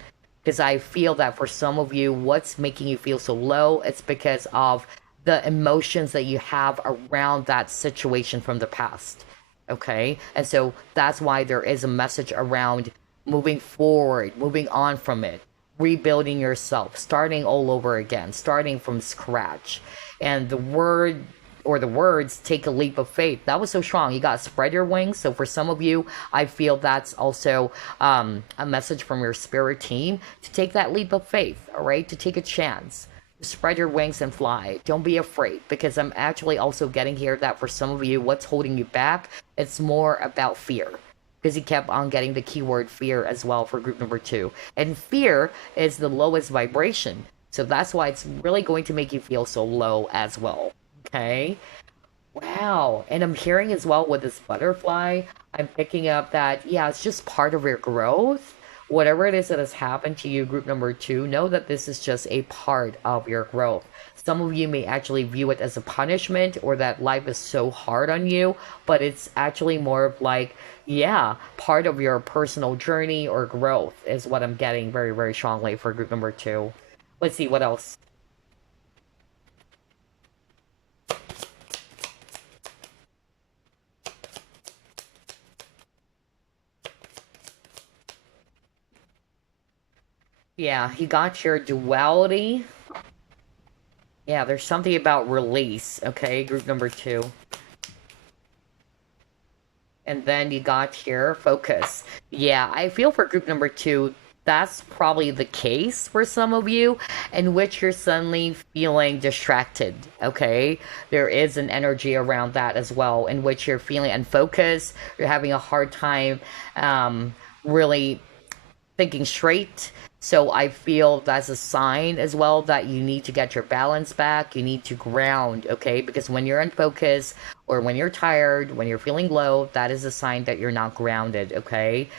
Because I feel that for some of you, what's making you feel so low, it's because of the emotions that you have around that situation from the past. Okay? And so that's why there is a message around moving forward, moving on from it, rebuilding yourself, starting all over again, starting from scratch. And the word or the words take a leap of faith. That was so strong. You got to spread your wings. So for some of you, I feel that's also a message from your spirit team to take that leap of faith, all right? To take a chance. Spread your wings and fly. Don't be afraid, because I'm actually also getting here that for some of you, what's holding you back, it's more about fear. Because he kept on getting the keyword fear as well for group number 2. And fear is the lowest vibration. So that's why it's really going to make you feel so low as well. Okay? Wow. And I'm hearing as well with this butterfly, I'm picking up that, yeah, it's just part of your growth. Whatever it is that has happened to you, group number 2, know that this is just a part of your growth. Some of you may actually view it as a punishment, or that life is so hard on you, but it's actually more of like, yeah, part of your personal journey or growth is what I'm getting very, very strongly for group number 2. Let's see what else. Yeah, you got your duality. Yeah, there's something about release, okay, group number 2. And then you got here focus. Yeah, I feel for group number 2, that's probably the case for some of you, in which you're suddenly feeling distracted. Okay, there is an energy around that as well, in which you're feeling unfocused, you're having a hard time really thinking straight. So I feel that's a sign as well that you need to get your balance back. You need to ground, okay? Because when you're unfocused or when you're tired, when you're feeling low, that is a sign that you're not grounded, okay?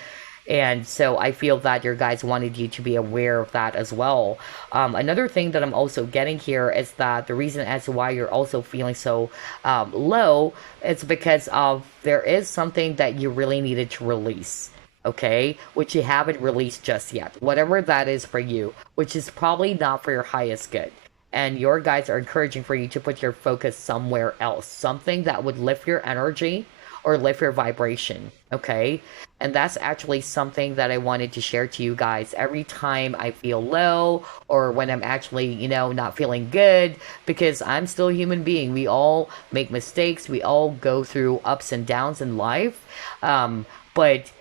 And so I feel that your guys wanted you to be aware of that as well. Another thing that I'm also getting here is that the reason as to why you're also feeling so low, it's because of there is something that you really needed to release. Okay, which you haven't released just yet, whatever that is for you, which is probably not for your highest good. And your guys are encouraging for you to put your focus somewhere else, something that would lift your energy or lift your vibration. Okay, and that's actually something that I wanted to share to you guys every time I feel low or when I'm actually, not feeling good, because I'm still a human being. We all make mistakes, we all go through ups and downs in life. But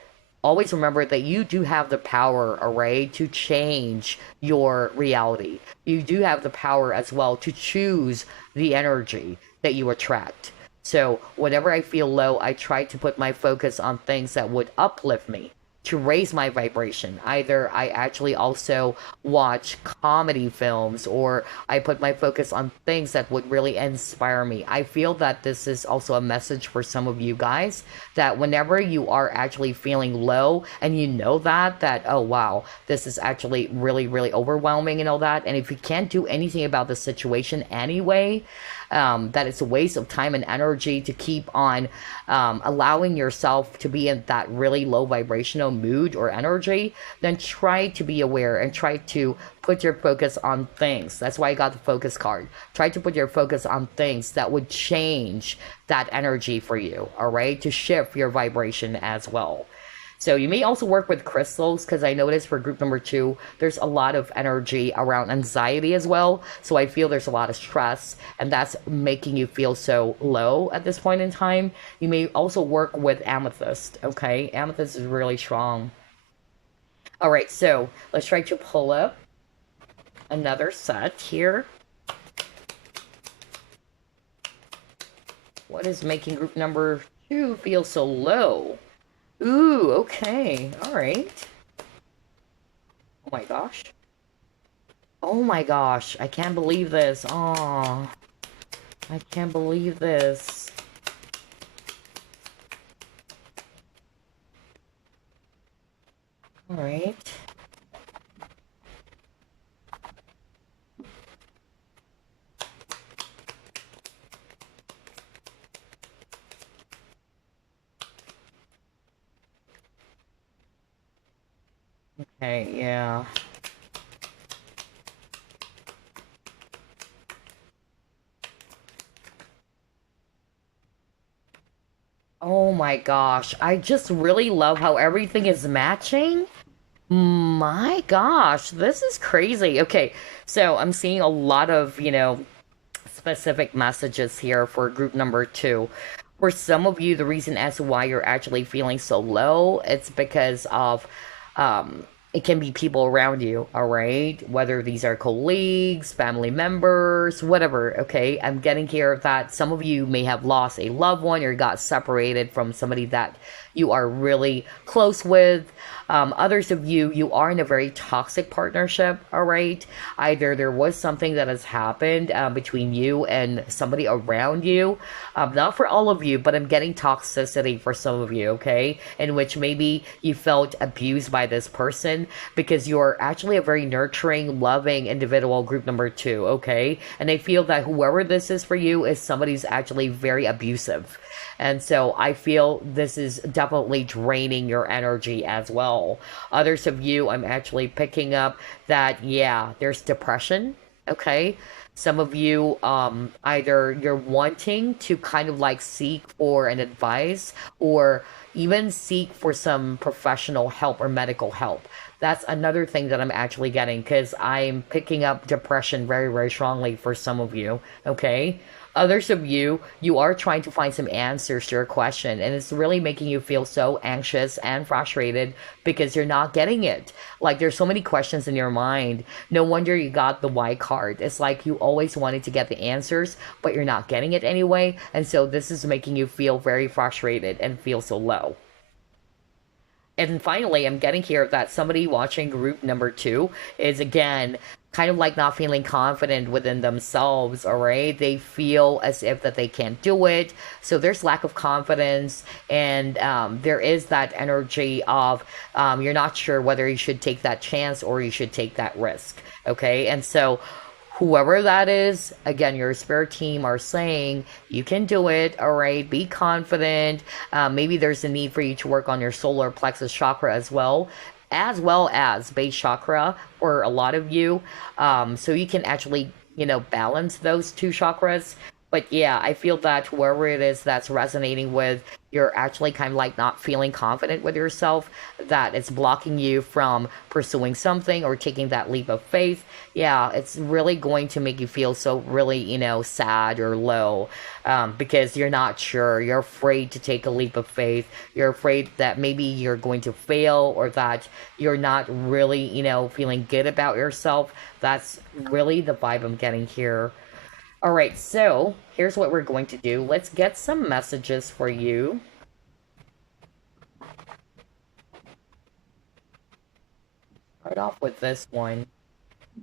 always remember that you do have the power, array, to change your reality. You do have the power as well to choose the energy that you attract. So, whenever I feel low, I try to put my focus on things that would uplift me, to raise my vibration. Either I actually also watch comedy films or I put my focus on things that would really inspire me. I feel that this is also a message for some of you guys that whenever you are actually feeling low and you know that, oh wow, this is actually really, really overwhelming and all that. And if you can't do anything about the situation anyway, that it's a waste of time and energy to keep on allowing yourself to be in that really low vibrational mood or energy, then try to be aware and try to put your focus on things. That's why I got the focus card. Try to put your focus on things that would change that energy for you, all right? To shift your vibration as well. So you may also work with crystals, because I noticed for group number 2, there's a lot of energy around anxiety as well. So I feel there's a lot of stress, and that's making you feel so low at this point in time. You may also work with amethyst, okay? Amethyst is really strong. All right, so let's try to pull up another set here. What is making group number 2 feel so low? Ooh, okay. All right. Oh my gosh. Oh my gosh. I can't believe this. Oh, I can't believe this. All right. Okay, yeah. Oh my gosh. I just really love how everything is matching. My gosh, this is crazy. Okay, so I'm seeing a lot of, specific messages here for group number 2. For some of you, the reason as to why you're actually feeling so low, it's because of it can be people around you, all right? Whether these are colleagues, family members, whatever, okay? I'm getting here that some of you may have lost a loved one or got separated from somebody that you are really close with. Others of you, you are in a very toxic partnership, all right? Either there was something that has happened between you and somebody around you. Not for all of you, but I'm getting toxicity for some of you, okay? In which maybe you felt abused by this person because you're actually a very nurturing, loving individual, group number 2, okay? And I feel that whoever this is for you is somebody who's actually very abusive. And so I feel this is definitely draining your energy as well. Others of you, I'm actually picking up that, yeah, there's depression, okay? Some of you, either you're wanting to kind of like seek for an advice or even seek for some professional help or medical help. That's another thing that I'm actually getting because I'm picking up depression very, very strongly for some of you, okay? Others of you, you are trying to find some answers to your question, and it's really making you feel so anxious and frustrated because you're not getting it. Like there's so many questions in your mind. No wonder you got the why card. It's like you always wanted to get the answers, but you're not getting it anyway, and so this is making you feel very frustrated and feel so low. And finally, I'm getting here that somebody watching group number two is again kind of like not feeling confident within themselves, all right? They feel as if that they can't do it. So there's lack of confidence, and there is that energy of you're not sure whether you should take that chance or you should take that risk, okay? And so whoever that is, again, your spirit team are saying you can do it, all right? Be confident. Maybe there's a need for you to work on your solar plexus chakra as well as base chakra for a lot of you. So you can actually, balance those two chakras. But yeah, I feel that whoever it is that's resonating with, you're actually kind of like not feeling confident with yourself, that it's blocking you from pursuing something or taking that leap of faith. Yeah, it's really going to make you feel so really, sad or low, because you're not sure. You're afraid to take a leap of faith. You're afraid that maybe you're going to fail or that you're not really, feeling good about yourself. That's really the vibe I'm getting here. All right, so here's what we're going to do. Let's get some messages for you. Start off with this one.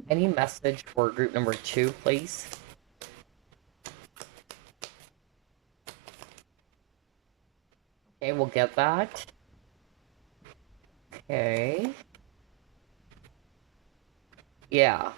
Any message for group number two, please? Okay, we'll get that. Okay. Yeah.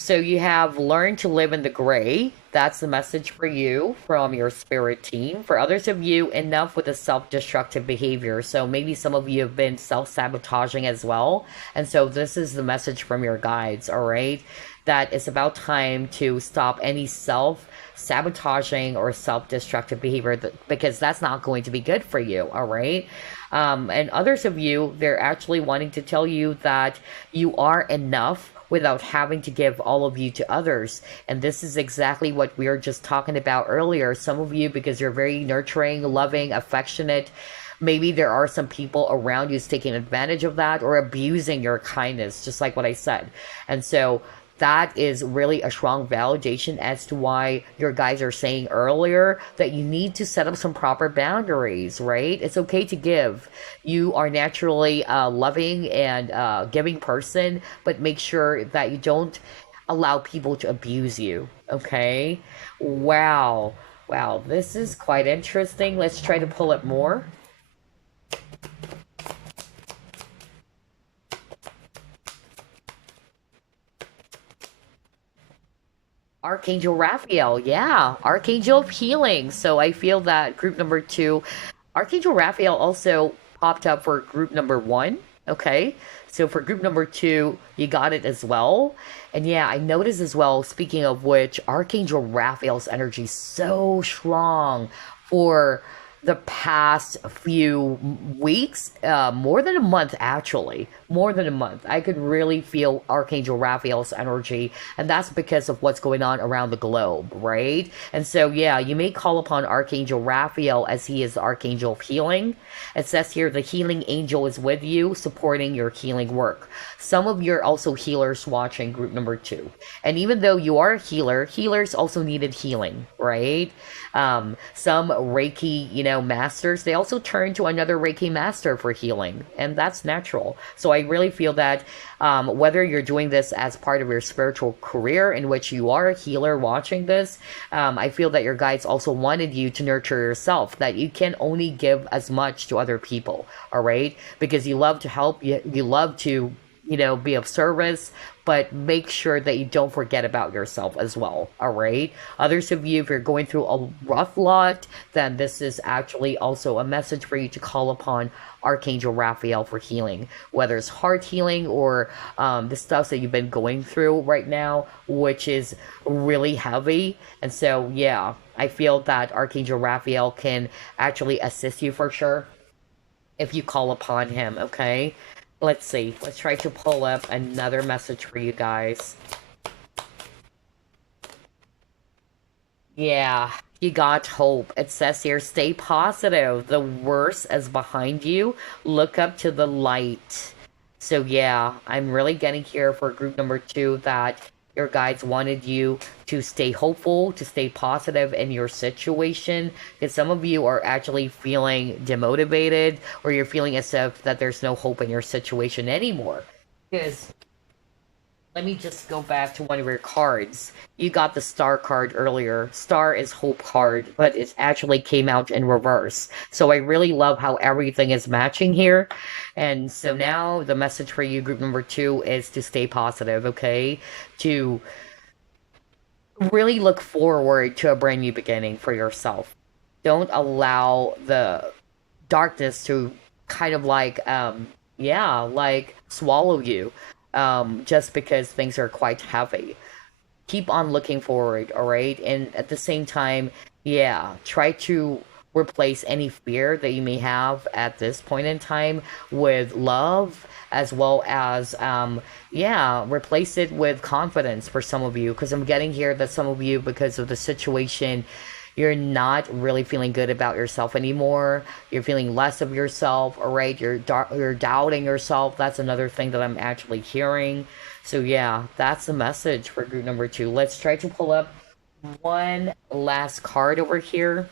So you have learned to live in the gray. That's the message for you from your spirit team. For others of you, enough with the self-destructive behavior. So maybe some of you have been self-sabotaging as well. And so this is the message from your guides, all right? That it's about time to stop any self-sabotaging or self-destructive behavior because that's not going to be good for you, all right? And others of you, they're actually wanting to tell you that you are enough without having to give all of you to others. And this is exactly what we were just talking about earlier. Some of you, because you're very nurturing, loving, affectionate, maybe there are some people around you who's taking advantage of that or abusing your kindness, just like what I said. And so that is really a strong validation as to why your guys are saying earlier that you need to set up some proper boundaries, right? It's okay to give. You are naturally a loving and giving person, but make sure that you don't allow people to abuse you, okay? Wow. Wow, this is quite interesting. Let's try to pull it more. Archangel Raphael, yeah, Archangel of Healing. So I feel that group number two, Archangel Raphael also popped up for group number one. Okay, so for group number two, you got it as well. And yeah, I noticed as well, speaking of which, Archangel Raphael's energy is so strong for the past few weeks, more than a month actually, more than a month. I could really feel Archangel Raphael's energy, and that's because of what's going on around the globe, right? And so, yeah, you may call upon Archangel Raphael as he is the Archangel of Healing. It says here the healing angel is with you, supporting your healing work. Some of you are also healers watching group number two. And even though you are a healer, healers also needed healing, right? Some Reiki, masters, they also turn to another Reiki master for healing, and that's natural. So I really feel that whether you're doing this as part of your spiritual career, in which you are a healer watching this, I feel that your guides also wanted you to nurture yourself, that you can only give as much to other people, all right? Because you love to help, you love to be of service, but make sure that you don't forget about yourself as well, all right? Others of you, if you're going through a rough lot, then this is actually also a message for you to call upon Archangel Raphael for healing, whether it's heart healing or the stuff that you've been going through right now, which is really heavy. And so, yeah, I feel that Archangel Raphael can actually assist you for sure if you call upon him, okay? Let's see. Let's try to pull up another message for you guys. Yeah, you got hope. It says here, stay positive. The worst is behind you. Look up to the light. So, yeah, I'm really getting here for group number two that your guides wanted you to stay hopeful, to stay positive in your situation. Because some of you are actually feeling demotivated, or you're feeling as if that there's no hope in your situation anymore. Because let me just go back to one of your cards. You got the star card earlier. Star is hope card, but it actually came out in reverse. So I really love how everything is matching here. And so now the message for you, group number two, is to stay positive, okay? To really look forward to a brand new beginning for yourself. Don't allow the darkness to kind of like yeah, like swallow you just because things are quite heavy. Keep on looking forward, all right? And at the same time, yeah, try to replace any fear that you may have at this point in time with love, as well as yeah, replace it with confidence for some of you, because I'm getting here that some of you, because of the situation, you're not really feeling good about yourself anymore. You're feeling less of yourself, all right? You're doubting yourself. That's another thing that I'm actually hearing. So yeah, that's the message for group number two. Let's try to pull up one last card over here.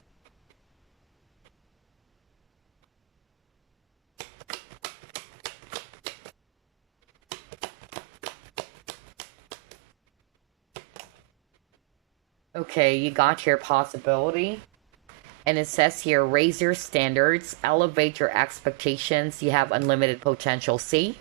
Okay, you got your possibility. And it says here, raise your standards, elevate your expectations. You have unlimited potential. See?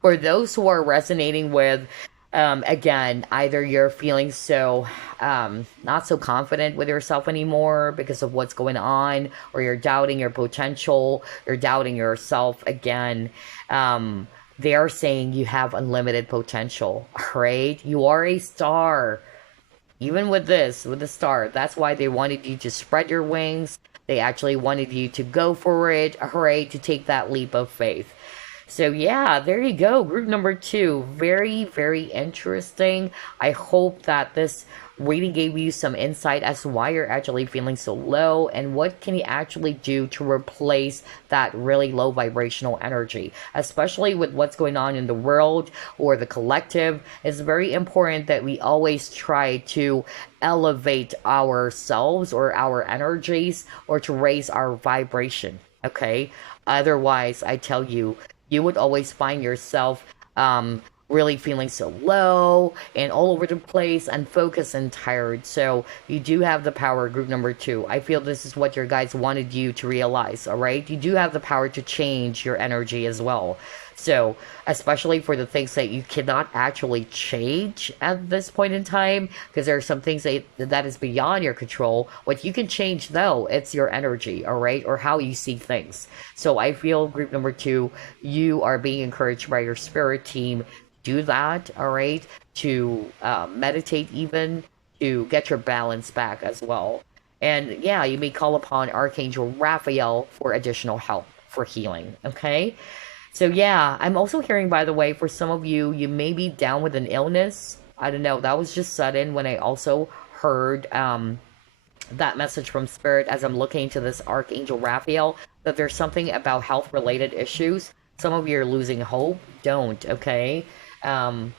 For those who are resonating with, again, either you're feeling so not so confident with yourself anymore because of what's going on, or you're doubting your potential, you're doubting yourself again. They are saying you have unlimited potential, right? You are a star. Even with this, with the star, that's why they wanted you to spread your wings. They actually wanted you to go for it, hooray, to take that leap of faith. So yeah, there you go. Group number two. Very, very interesting. I hope that this reading gave you some insight as to why you're actually feeling so low and what can you actually do to replace that really low vibrational energy, especially with what's going on in the world or the collective. It's very important that we always try to elevate ourselves or our energies or to raise our vibration. Okay. Otherwise, I tell you, you would always find yourself really feeling so low and all over the place, unfocused and tired. So you do have the power, group number two. I feel this is what your guides wanted you to realize, all right? You do have the power to change your energy as well. So, especially for the things that you cannot actually change at this point in time, because there are some things that is beyond your control. What you can change, though, it's your energy, all right, or how you see things. So, I feel group number two, you are being encouraged by your spirit team. Do that, all right, to meditate, even to get your balance back as well. And yeah, you may call upon Archangel Raphael for additional help for healing, okay? So yeah, I'm also hearing, by the way, for some of you, you may be down with an illness. I don't know. That was just sudden when I also heard that message from Spirit as I'm looking into this Archangel Raphael, that there's something about health related issues. Some of you are losing hope. Don't, okay? Um,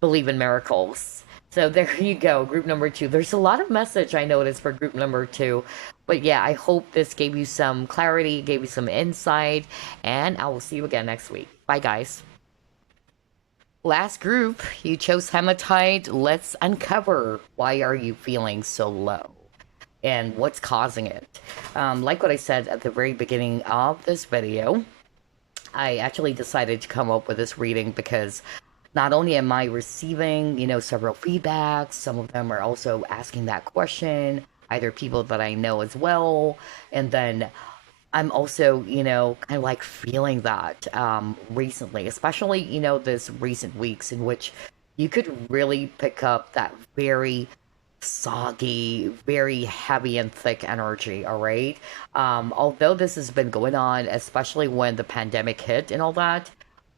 believe in miracles. So there you go, group number two. There's a lot of message I noticed for group number two. But yeah, I hope this gave you some clarity, gave you some insight, and I will see you again next week. Bye, guys. Last group, you chose Hematite. Let's uncover why are you feeling so low and what's causing it. Like what I said at the very beginning of this video, I actually decided to come up with this reading because not only am I receiving, several feedbacks, some of them are also asking that question, either people that I know as well, and then I'm also, kind of like feeling that recently, especially, this recent weeks in which you could really pick up that very soggy, very heavy and thick energy, all right? Although this has been going on, especially when the pandemic hit and all that,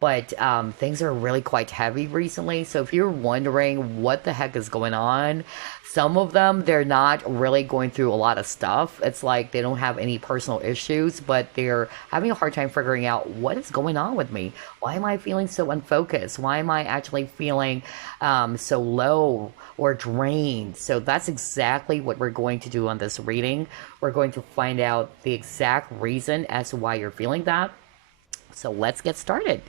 but things are really quite heavy recently. So if you're wondering what the heck is going on, some of them, they're not really going through a lot of stuff. It's like they don't have any personal issues, but they're having a hard time figuring out what is going on with me. Why am I feeling so unfocused? Why am I actually feeling so low or drained? So that's exactly what we're going to do on this reading. We're going to find out the exact reason as to why you're feeling that. So let's get started.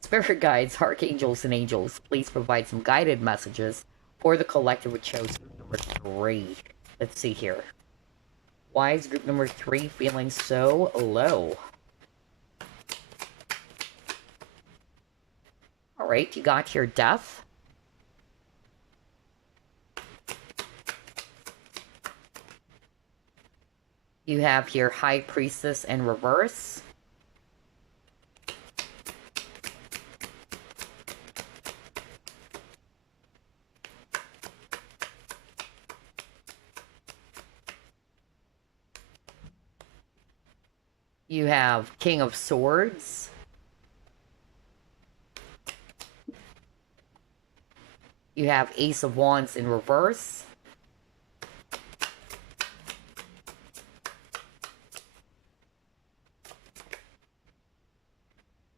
Spirit guides, archangels, and angels, please provide some guided messages for the collective we chose group number 3. Let's see here. Why is group number 3 feeling so low? Alright, you got here death. You have here High Priestess in reverse. You have King of Swords. You have Ace of Wands in reverse.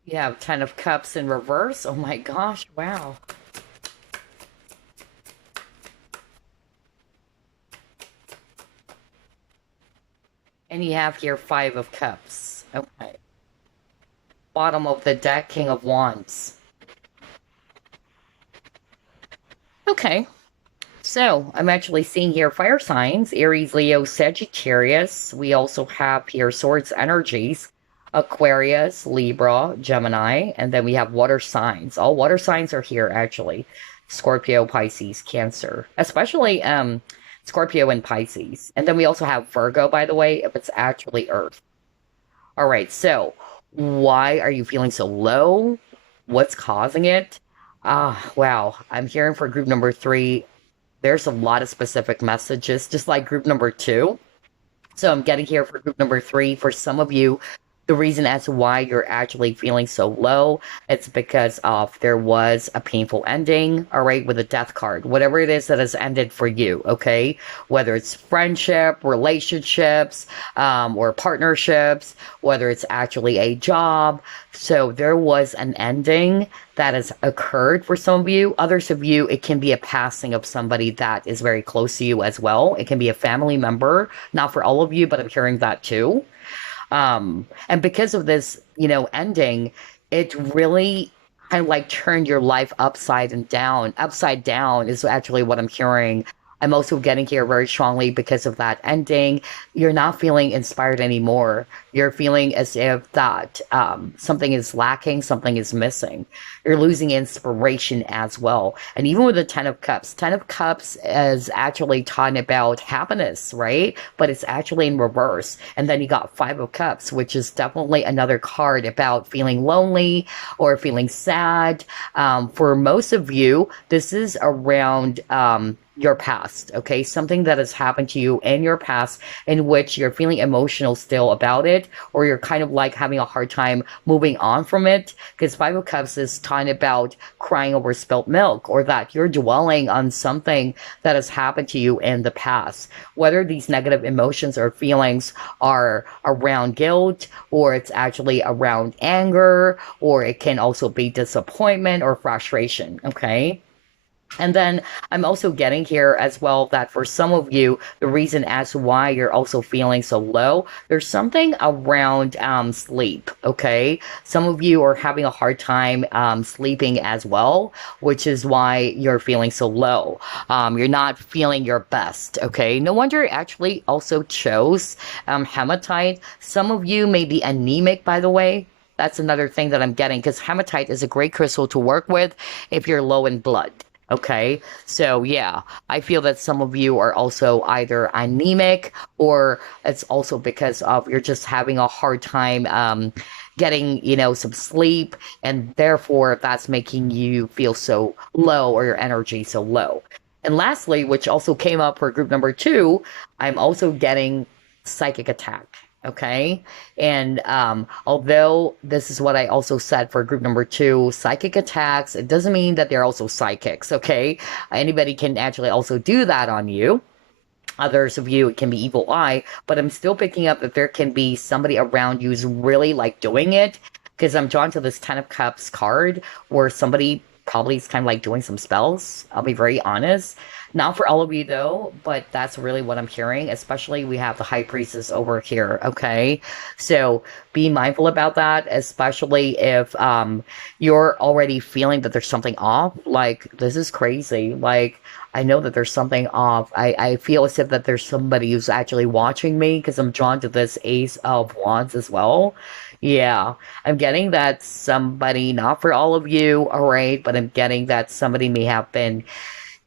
You have Ten of Cups in reverse. Oh my gosh, wow. And you have here Five of Cups. Okay. Bottom of the deck, King of Wands. Okay. So, I'm actually seeing here fire signs, Aries, Leo, Sagittarius. We also have here swords energies, Aquarius, Libra, Gemini, and then we have water signs. All water signs are here, actually. Scorpio, Pisces, Cancer. Especially Scorpio and Pisces. And then we also have Virgo, by the way, if it's actually Earth. All right, so why are you feeling so low? What's causing it? Wow. I'm hearing for group number 3, there's a lot of specific messages, just like group number 2. So I'm getting here for group number 3. For some of you, the reason as to why you're actually feeling so low, it's because of there was a painful ending, all right, with a death card. Whatever it is that has ended for you, okay? Whether it's friendship, relationships, or partnerships, whether it's actually a job. So there was an ending that has occurred for some of you. Others of you, it can be a passing of somebody that is very close to you as well. It can be a family member, not for all of you, but I'm hearing that too. And because of this, ending, it really kind of like turned your life upside and down. Upside down is actually what I'm hearing. I'm also getting here very strongly because of that ending. You're not feeling inspired anymore. You're feeling as if that something is lacking, something is missing. You're losing inspiration as well. And even with the Ten of Cups is actually talking about happiness, right? But it's actually in reverse. And then you got Five of Cups, which is definitely another card about feeling lonely or feeling sad. For most of you, this is around your past, okay? Something that has happened to you in your past in which you're feeling emotional still about it, or you're kind of like having a hard time moving on from it, because Five of Cups is talking about crying over spilt milk, or that you're dwelling on something that has happened to you in the past. Whether these negative emotions or feelings are around guilt, or it's actually around anger, or it can also be disappointment or frustration, okay? And then I'm also getting here as well that for some of you, the reason as to why you're also feeling so low, there's something around sleep, okay? Some of you are having a hard time sleeping as well, which is why you're feeling so low. You're not feeling your best, okay? No wonder it actually also chose hematite. Some of you may be anemic, by the way. That's another thing that I'm getting, because hematite is a great crystal to work with if you're low in blood. Okay, so yeah, I feel that some of you are also either anemic, or it's also because of you're just having a hard time getting, some sleep, and therefore that's making you feel so low, or your energy so low. And lastly, which also came up for group number 2, I'm also getting psychic attack. Okay. And although this is what I also said for group number two, psychic attacks, it doesn't mean that they're also psychics. Okay. Anybody can actually also do that on you. Others of you, it can be evil eye, but I'm still picking up that there can be somebody around you who's really like doing it, because I'm drawn to this Ten of Cups card where somebody probably is kind of like doing some spells. I'll be very honest. Not for all of you though, but that's really what I'm hearing. Especially we have the High Priestess over here. Okay, so be mindful about that, especially if you're already feeling that there's something off. Like this is crazy. Like I know that there's something off. I feel as if that there's somebody who's actually watching me because I'm drawn to this Ace of Wands as well. Yeah, I'm getting that somebody, not for all of you, all right, but I'm getting that somebody may have been,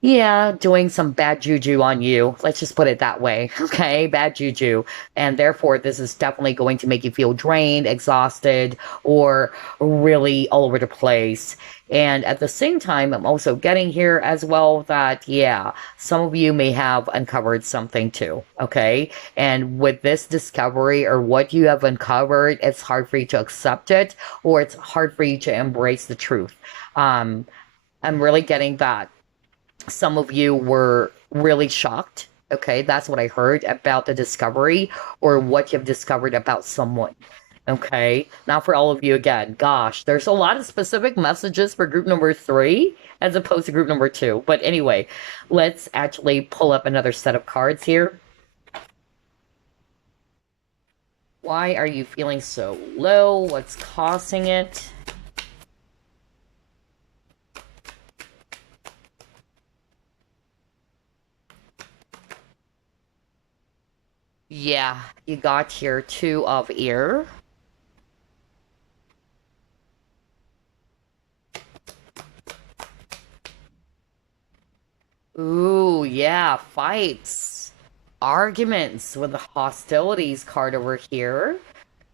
yeah, doing some bad juju on you. Let's just put it that way. Okay, bad juju. And therefore, this is definitely going to make you feel drained, exhausted, or really all over the place. And at the same time, I'm also getting here as well that, yeah, some of you may have uncovered something too. Okay. And with this discovery or what you have uncovered, it's hard for you to accept it or it's hard for you to embrace the truth. Um, I'm really getting that some of you were really shocked. Okay, that's what I heard about the discovery or what you've discovered about someone. Okay, not for all of you again. Gosh, there's a lot of specific messages for group number three as opposed to group number two. But anyway, let's actually pull up another set of cards here. Why are you feeling so low? What's causing it? Yeah, you got here two of ear. Ooh, yeah, fights. Arguments with the hostilities card over here.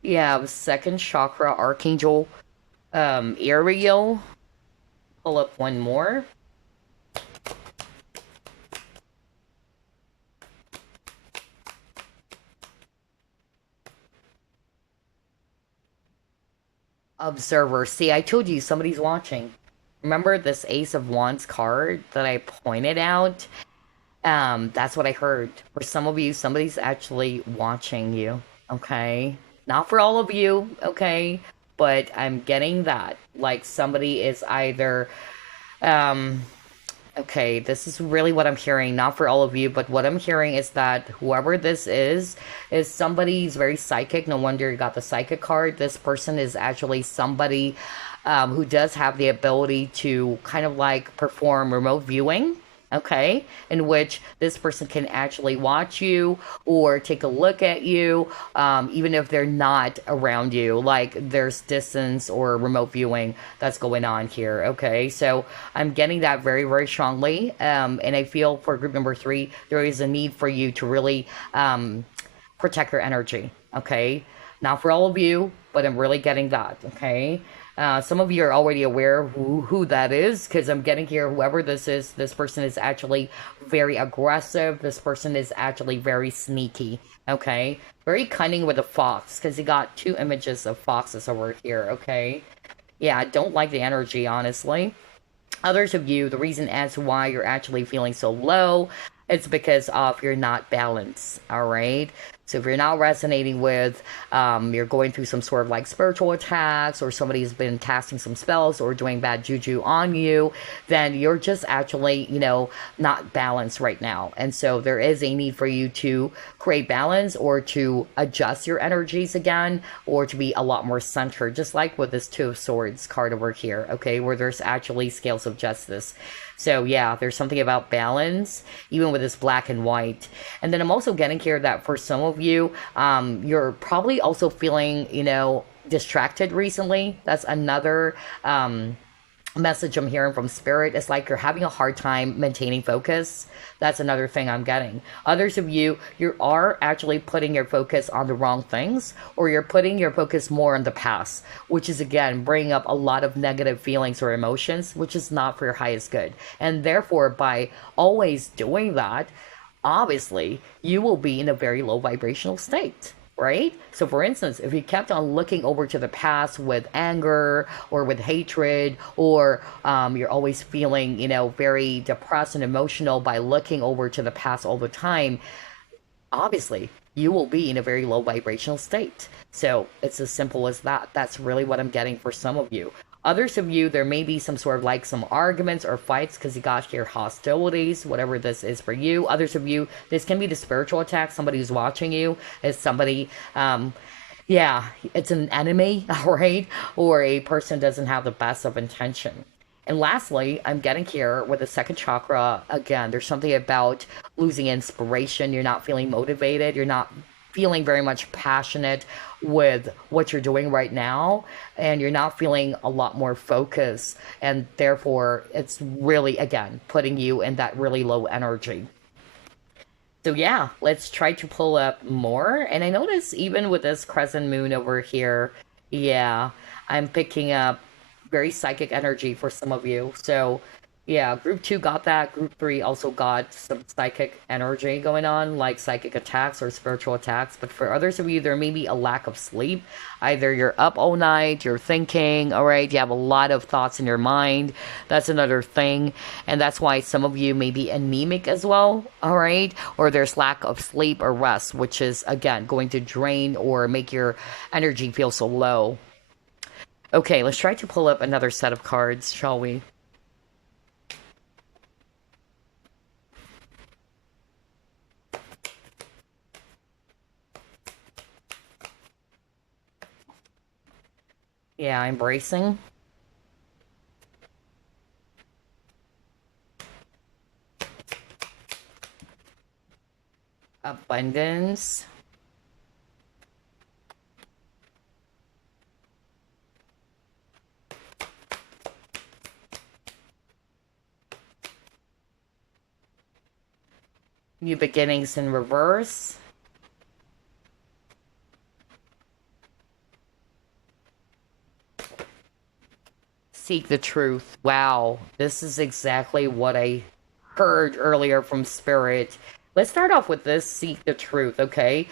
You have second chakra archangel Ariel. Pull up one more. Observer. See, I told you somebody's watching. Remember this Ace of Wands card that I pointed out? That's what I heard. For some of you, somebody's actually watching you. Okay. Not for all of you, okay? But I'm getting that. Like somebody is either um okay, this is really what I'm hearing, not for all of you, but what I'm hearing is that whoever this is somebody who's very psychic. No wonder you got the psychic card. This person is actually somebody who does have the ability to kind of like perform remote viewing. Okay, in which this person can actually watch you or take a look at you, even if they're not around you. Like there's distance or remote viewing that's going on here. Okay, so I'm getting that very, very strongly. And I feel for group number three, there is a need for you to really protect your energy. Okay, not for all of you, but I'm really getting that. Okay. Some of you are already aware who that is because I'm getting here, whoever this is, this person is actually very aggressive. This person is actually very sneaky. Okay. Very cunning with a fox because you got two images of foxes over here. Okay. Yeah, I don't like the energy, honestly. Others of you, the reason as to why you're actually feeling so low, it's because of you're not balanced. All right. So if you're not resonating with, you're going through some sort of like spiritual attacks, or somebody's been casting some spells or doing bad juju on you, then you're just actually, not balanced right now. And so there is a need for you to create balance or to adjust your energies again, or to be a lot more centered, just like with this Two of Swords card over here, okay, where there's actually scales of justice. So yeah, there's something about balance, even with this black and white. And then I'm also getting here that for some of you, you're probably also feeling, distracted recently. That's another message I'm hearing from spirit. It's like you're having a hard time maintaining focus. That's another thing I'm getting. Others of you, you are actually putting your focus on the wrong things, or you're putting your focus more on the past, which is again bringing up a lot of negative feelings or emotions, which is not for your highest good. And therefore, by always doing that, obviously you will be in a very low vibrational state. right? So, for instance, if you kept on looking over to the past with anger or with hatred, or you're always feeling, very depressed and emotional by looking over to the past all the time, obviously you will be in a very low vibrational state. So it's as simple as that. That's really what I'm getting for some of you. Others of you, there may be some sort of like some arguments or fights because you got here hostilities, whatever this is for you. Others of you, this can be the spiritual attack. Somebody who's watching you is somebody, yeah, it's an enemy, all right? Or a person doesn't have the best of intention. And lastly, I'm getting here with the second chakra. Again, there's something about losing inspiration. You're not feeling motivated. You're not feeling very much passionate with what you're doing right now. And you're not feeling a lot more focus. And therefore, it's really, again, putting you in that really low energy. So yeah, let's try to pull up more. And I notice even with this crescent moon over here, yeah, I'm picking up very psychic energy for some of you. So yeah, group two got that. Group three also got some psychic energy going on, like psychic attacks or spiritual attacks. But for others of you, there may be a lack of sleep. Either you're up all night, you're thinking, all right, you have a lot of thoughts in your mind. That's another thing. And that's why some of you may be anemic as well, all right? Or there's lack of sleep or rest, which is, again, going to drain or make your energy feel so low. Okay, let's try to pull up another set of cards, shall we? Yeah, embracing. Abundance. New beginnings in reverse. Seek the truth. Wow, this is exactly what I heard earlier from Spirit. Let's start off with this seek the truth, okay?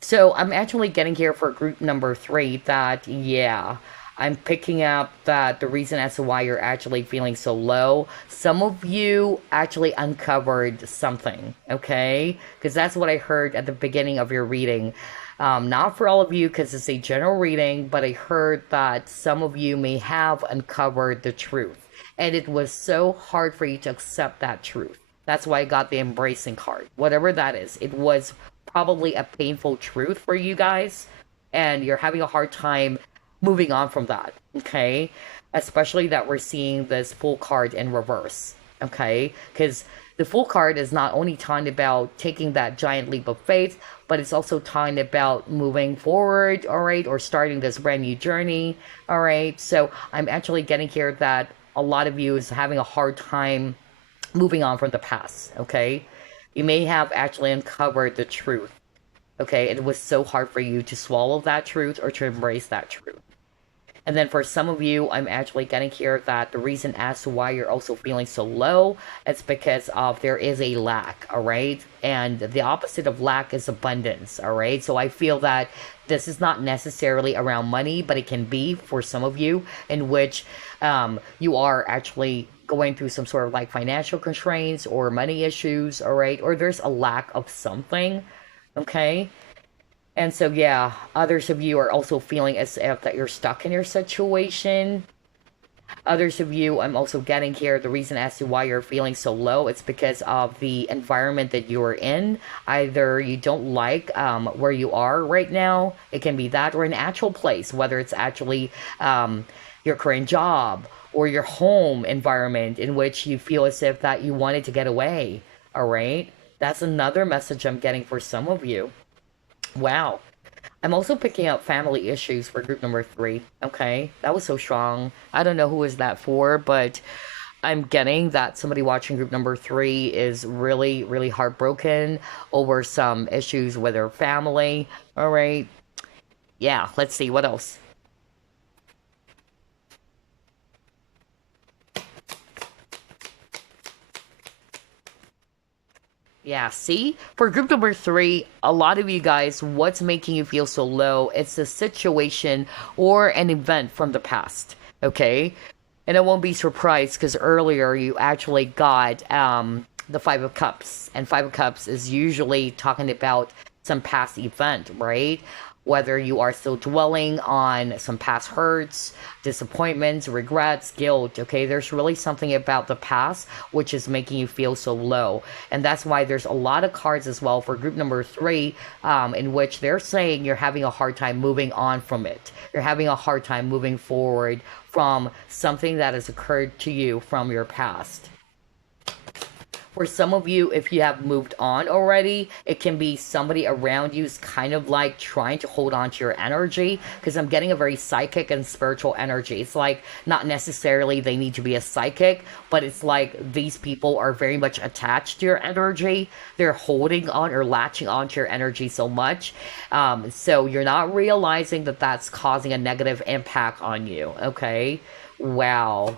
So I'm actually getting here for group number three that, yeah, I'm picking up that the reason as to why you're actually feeling so low, some of you actually uncovered something, okay? Because that's what I heard at the beginning of your reading. Not for all of you because it's a general reading, but I heard that some of you may have uncovered the truth. And it was so hard for you to accept that truth. That's why I got the embracing card. Whatever that is, it was probably a painful truth for you guys, and you're having a hard time moving on from that, okay? Especially that we're seeing this full card in reverse, okay? Because the full card is not only talking about taking that giant leap of faith, but it's also talking about moving forward, all right, or starting this brand new journey, all right? So I'm actually getting here that a lot of you is having a hard time moving on from the past, okay? You may have actually uncovered the truth, okay? It was so hard for you to swallow that truth or to embrace that truth. And then for some of you, I'm actually getting here that the reason as to why you're also feeling so low, it's because of there is a lack, all right? And the opposite of lack is abundance, all right? So I feel that this is not necessarily around money, but it can be for some of you in which you are actually going through some sort of like financial constraints or money issues, all right? Or there's a lack of something, okay? And so, yeah, others of you are also feeling as if that you're stuck in your situation. Others of you, I'm also getting here the reason as to why you're feeling so low. It's because of the environment that you are in. Either you don't like where you are right now. It can be that, or an actual place, whether it's actually your current job or your home environment in which you feel as if that you wanted to get away. All right, that's another message I'm getting for some of you. Wow. I'm also picking up family issues for group number three. Okay, that was so strong. I don't know who is that for, but I'm getting that somebody watching group number three is really, really heartbroken over some issues with their family. All right. Yeah, let's see what else. Yeah, see? For group number three, a lot of you guys, what's making you feel so low? It's a situation or an event from the past, okay? And I won't be surprised because earlier you actually got the Five of Cups. And Five of Cups is usually talking about some past event, right? Whether you are still dwelling on some past hurts, disappointments, regrets, guilt, okay? There's really something about the past which is making you feel so low. And that's why there's a lot of cards as well for group number three, in which they're saying you're having a hard time moving on from it. You're having a hard time moving forward from something that has occurred to you from your past. For some of you, if you have moved on already, it can be somebody around you is kind of like trying to hold on to your energy, because I'm getting a very psychic and spiritual energy. It's like not necessarily they need to be a psychic, but it's like these people are very much attached to your energy. They're holding on or latching onto your energy so much. So you're not realizing that that's causing a negative impact on you. Okay. Wow.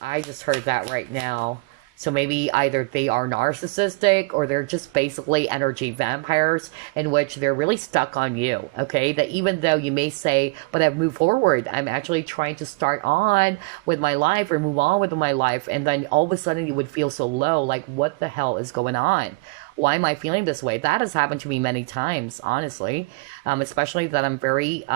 I just heard that right now. So maybe either they are narcissistic or they're just basically energy vampires in which they're really stuck on you. Okay. That even though you may say, but I've moved forward, I'm actually trying to start on with my life or move on with my life. And then all of a sudden you would feel so low. Like, what the hell is going on? Why am I feeling this way? That has happened to me many times, honestly, especially that I'm very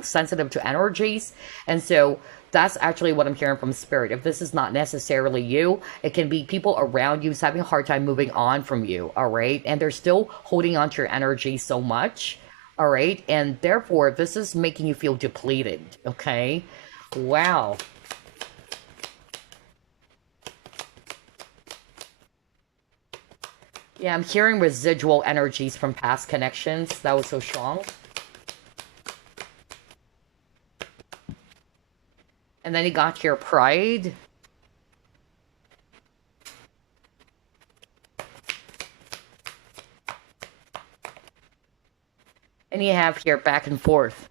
sensitive to energies. And so that's actually what I'm hearing from spirit. If this is not necessarily you, it can be people around you who's having a hard time moving on from you, all right? And they're still holding on to your energy so much, all right? And therefore, this is making you feel depleted, okay? Wow. Yeah, I'm hearing residual energies from past connections. That was so strong. And then you got your pride. And you have here back and forth.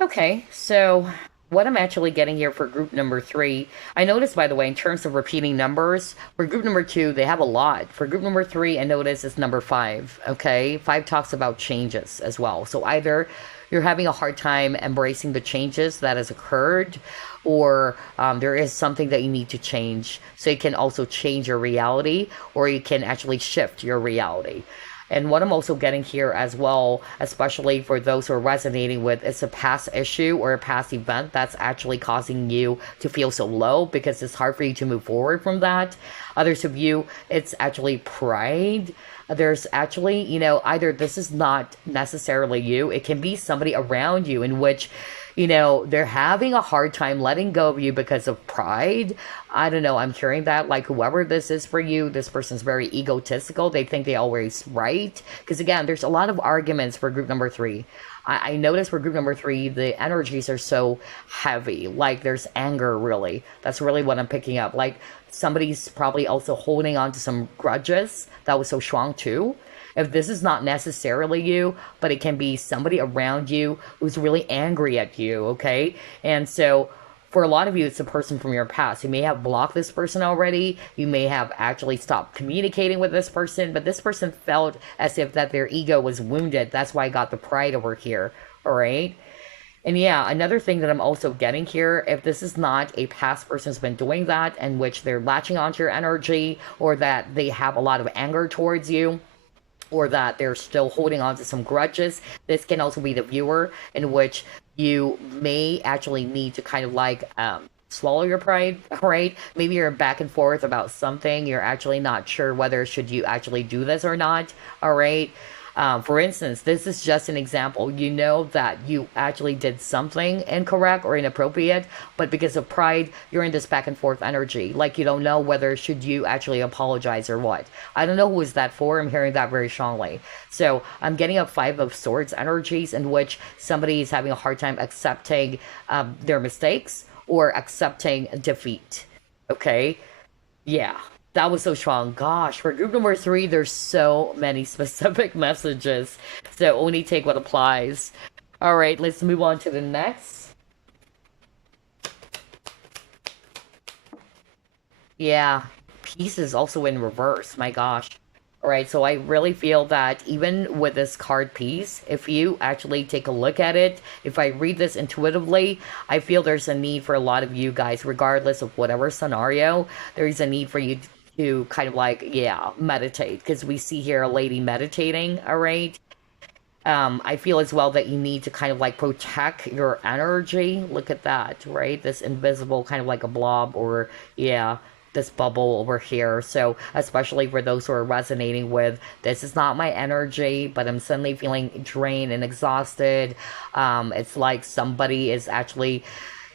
Okay, so what I'm actually getting here for group number three, I noticed, by the way, in terms of repeating numbers, for group number two, they have a lot. For group number three, I notice it's number five, okay? Five talks about changes as well. So either you're having a hard time embracing the changes that has occurred, or there is something that you need to change. So you can also change your reality, or you can actually shift your reality. And what I'm also getting here as well, especially for those who are resonating with, it's a past issue or a past event that's actually causing you to feel so low because it's hard for you to move forward from that. Others of you, it's actually pride. There's actually, either this is not necessarily you, it can be somebody around you in which they're having a hard time letting go of you because of pride. I don't know. I'm hearing that, like, whoever this is for you, this person's very egotistical. They think they always right. Because again, there's a lot of arguments for group number three. I noticed for group number three, the energies are so heavy. Like, there's anger, really. That's really what I'm picking up. Like, somebody's probably also holding on to some grudges that was so strong too. If this is not necessarily you, but it can be somebody around you who's really angry at you, okay? And so for a lot of you, it's a person from your past. You may have blocked this person already. You may have actually stopped communicating with this person, but this person felt as if that their ego was wounded. That's why I got the pride over here, all right? And yeah, another thing that I'm also getting here, if this is not a past person who's been doing that, in which they're latching onto your energy, or that they have a lot of anger towards you, or that they're still holding on to some grudges. This can also be the viewer, in which you may actually need to kind of like swallow your pride, right? Maybe you're back and forth about something. You're actually not sure whether should you actually do this or not, all right? For instance, this is just an example. You know that you actually did something incorrect or inappropriate, but because of pride, you're in this back and forth energy. Like you don't know whether should you actually apologize or what. I don't know who is that for. I'm hearing that very strongly. So I'm getting a Five of Swords energies in which somebody is having a hard time accepting their mistakes or accepting defeat. Okay? Yeah. That was so strong. Gosh, for group number three, there's so many specific messages. So only take what applies. All right, let's move on to the next. Yeah, peace is also in reverse. My gosh. All right, so I really feel that even with this card piece, if you actually take a look at it, if I read this intuitively, I feel there's a need for a lot of you guys, regardless of whatever scenario, there's a need for you to kind of like, yeah, meditate. Because we see here a lady meditating, all right? I feel as well that you need to kind of like protect your energy. Look at that, right? This invisible kind of like a blob or, yeah, this bubble over here. So, especially for those who are resonating with this is not my energy, but I'm suddenly feeling drained and exhausted. It's like somebody is actually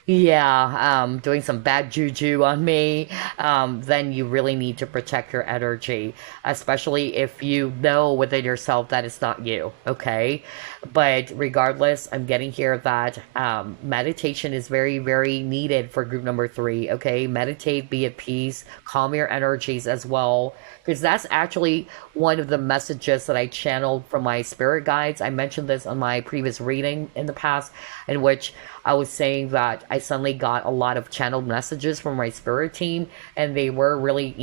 yeah, doing some bad juju on me, then you really need to protect your energy, especially if you know within yourself that it's not you, okay? But regardless, I'm getting here that meditation is very, very needed for group number three, okay? Meditate, be at peace, calm your energies as well, because that's actually one of the messages that I channeled from my spirit guides. I mentioned this on my previous reading in the past, in which I was saying that I suddenly got a lot of channeled messages from my spirit team, and they were really,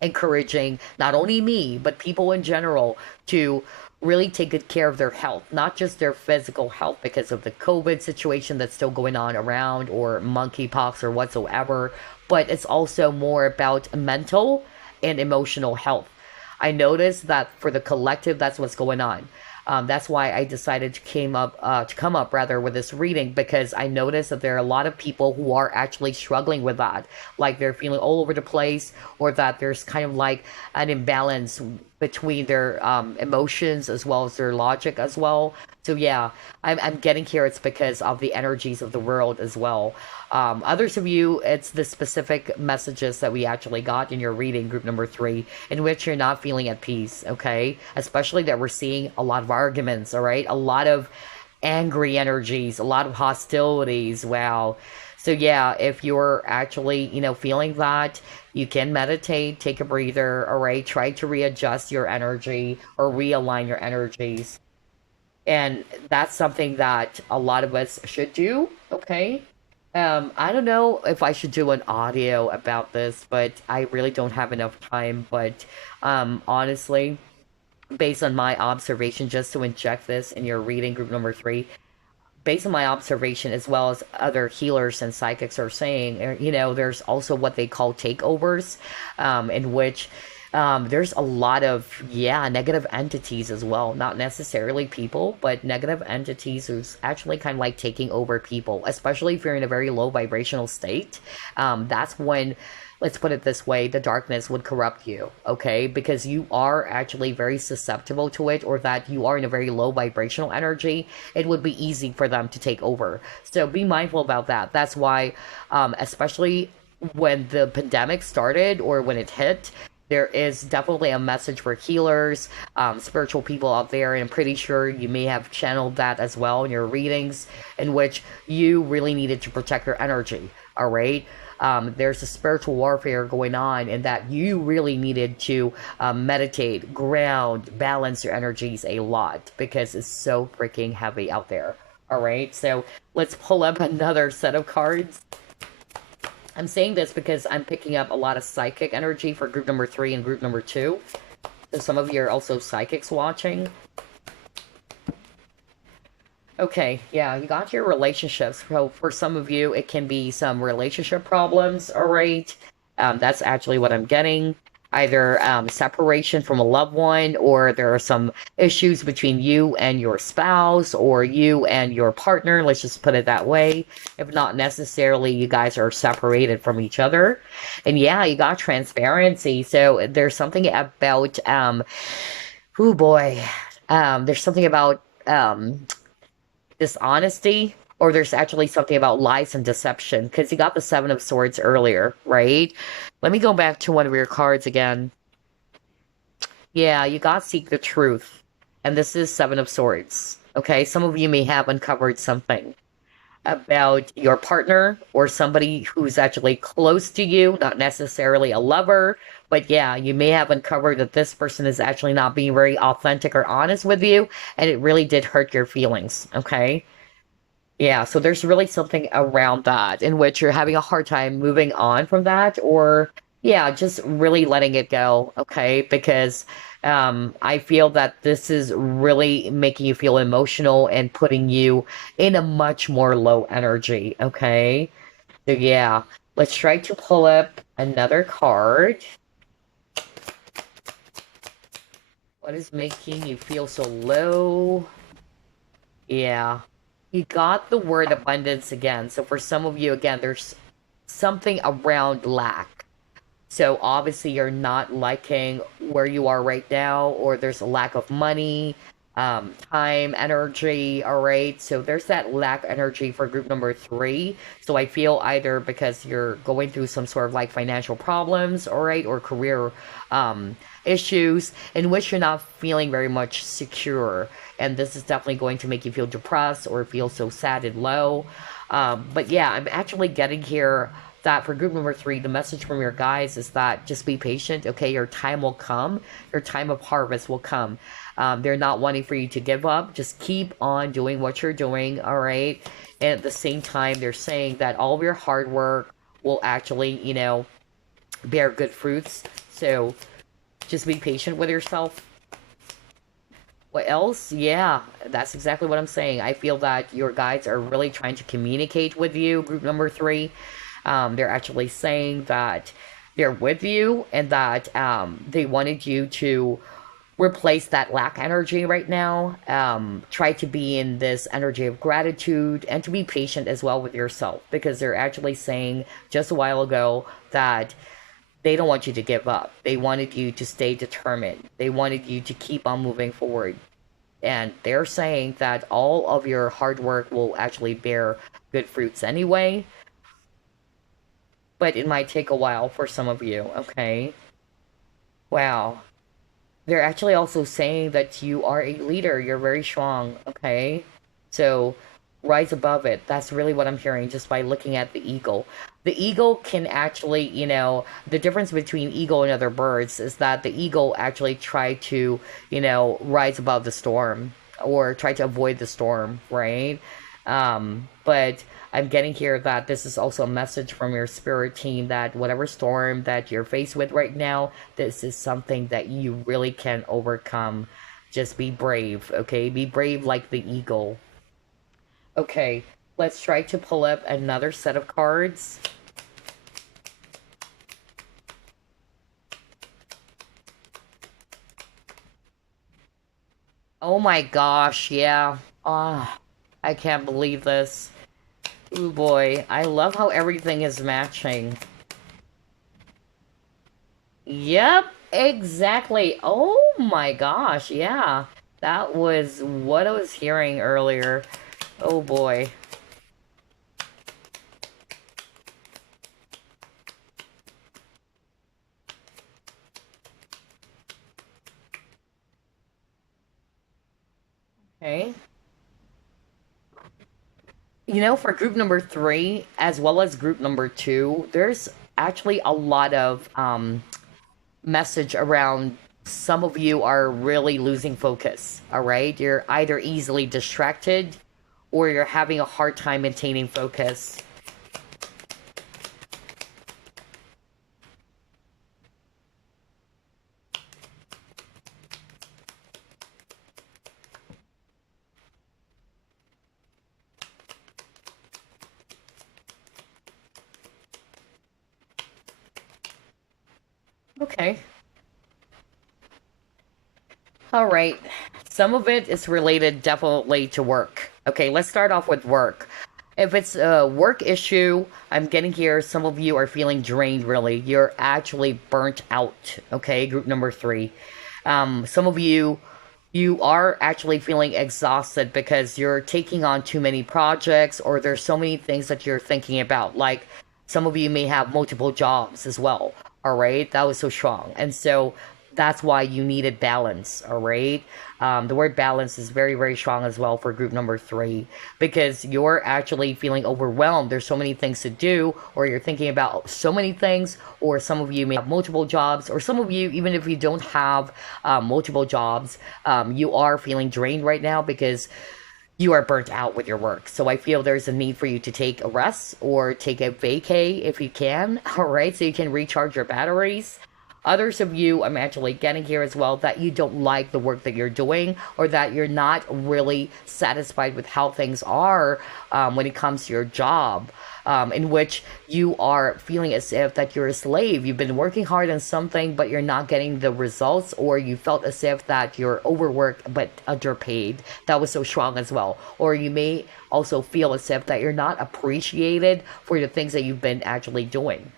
encouraging not only me, but people in general to really take good care of their health, not just their physical health because of the COVID situation that's still going on around or monkeypox or whatsoever, but it's also more about mental and emotional health. I noticed that for the collective, that's what's going on. That's why I decided to come up rather with this reading because I noticed that there are a lot of people who are actually struggling with that, like they're feeling all over the place, or that there's kind of like an imbalance between their emotions as well as their logic as well. So yeah, I'm getting here. It's because of the energies of the world as well. Others of you, it's the specific messages that we actually got in your reading, group number three, in which you're not feeling at peace, okay? Especially that we're seeing a lot of arguments, all right? A lot of angry energies, a lot of hostilities. Wow. So yeah, if you're actually, feeling that, you can meditate, take a breather, all right? Try to readjust your energy or realign your energies. And that's something that a lot of us should do, okay? I don't know if I should do an audio about this, but I really don't have enough time. But honestly, based on my observation, just to inject this in your reading group number three, based on my observation, as well as other healers and psychics are saying, there's also what they call takeovers, in which there's a lot of, yeah, negative entities as well. Not necessarily people, but negative entities who's actually kind of like taking over people, especially if you're in a very low vibrational state. That's when, let's put it this way, the darkness would corrupt you, okay? Because you are actually very susceptible to it, or that you are in a very low vibrational energy. It would be easy for them to take over. So be mindful about that. That's why, especially when the pandemic started or when it hit, there is definitely a message for healers, spiritual people out there, and I'm pretty sure you may have channeled that as well in your readings, in which you really needed to protect your energy. All right. There's a spiritual warfare going on, and that you really needed to meditate, ground, balance your energies a lot because it's so freaking heavy out there. All right. So let's pull up another set of cards. I'm saying this because I'm picking up a lot of psychic energy for group number three and group number two. So some of you are also psychics watching. Okay, yeah, you got your relationships. So for some of you, it can be some relationship problems, all right? That's actually what I'm getting. Either separation from a loved one, or there are some issues between you and your spouse, or you and your partner, let's just put it that way. If not necessarily, you guys are separated from each other. And yeah, you got transparency. So there's something about, oh boy, there's something about, dishonesty, or there's actually something about lies and deception because you got the Seven of Swords earlier, right? Let me go back to one of your cards again. Yeah, you got Seek the Truth, and this is Seven of Swords. Okay, some of you may have uncovered something about your partner or somebody who's actually close to you, not necessarily a lover, but yeah, you may have uncovered that this person is actually not being very authentic or honest with you, and it really did hurt your feelings, okay? Yeah, so there's really something around that in which you're having a hard time moving on from that, or Yeah, just really letting it go, okay? Because I feel that this is really making you feel emotional and putting you in a much more low energy, okay? So yeah, let's try to pull up another card. What is making you feel so low? Yeah. You got the word abundance again. So for some of you, again, there's something around lack. So obviously you're not liking where you are right now, or there's a lack of money, time, energy. All right. So there's that lack energy for group number three. So I feel either because you're going through some sort of like financial problems, all right, or career issues in which you're not feeling very much secure. And this is definitely going to make you feel depressed or feel so sad and low. But yeah, I'm actually getting here that for group number three, the message from your guys is that just be patient. Okay, your time will come. Your time of harvest will come. They're not wanting for you to give up. Just keep on doing what you're doing. All right. And at the same time, they're saying that all of your hard work will actually, bear good fruits. So just be patient with yourself. What else? Yeah, that's exactly what I'm saying. I feel that your guides are really trying to communicate with you, group number three. They're actually saying that they're with you and that they wanted you to replace that lack energy right now. Try to be in this energy of gratitude and to be patient as well with yourself because they're actually saying just a while ago that they don't want you to give up. They wanted you to stay determined. They wanted you to keep on moving forward. And they're saying that all of your hard work will actually bear good fruits anyway, but it might take a while for some of you, okay? Wow. They're actually also saying that you are a leader. You're very strong, okay? So rise above it. That's really what I'm hearing just by looking at the eagle. The eagle can actually, the difference between eagle and other birds is that the eagle actually try to, rise above the storm or try to avoid the storm, right? But I'm getting here that this is also a message from your spirit team that whatever storm that you're faced with right now, this is something that you really can overcome. Just be brave, okay? Be brave like the eagle. Okay, let's try to pull up another set of cards. Oh my gosh, yeah. Ah, I can't believe this. Ooh boy, I love how everything is matching. Yep, exactly. Oh my gosh, yeah. That was what I was hearing earlier. Oh boy. Okay. For group number three, as well as group number two, there's actually a lot of message around some of you are really losing focus. All right. You're either easily distracted or you're having a hard time maintaining focus. Okay. All right. Some of it is related definitely to work. Okay, let's start off with work. If it's a work issue, I'm getting here, some of you are feeling drained, really. You're actually burnt out. Okay, group number three. Some of you are actually feeling exhausted because you're taking on too many projects or there's so many things that you're thinking about. Like some of you may have multiple jobs as well. All right, that was so strong. And so that's why you needed balance. All right. The word balance is very, very strong as well for group number three because you're actually feeling overwhelmed. There's so many things to do, or you're thinking about so many things, or some of you may have multiple jobs, or some of you, even if you don't have multiple jobs, you are feeling drained right now because you are burnt out with your work. So I feel there's a need for you to take a rest or take a vacay if you can, all right, so you can recharge your batteries. Others of you, I'm actually getting here as well, that you don't like the work that you're doing or that you're not really satisfied with how things are when it comes to your job, in which you are feeling as if that you're a slave. You've been working hard on something, but you're not getting the results, or you felt as if that you're overworked but underpaid. That was so strong as well. Or you may also feel as if that you're not appreciated for the things that you've been actually doing.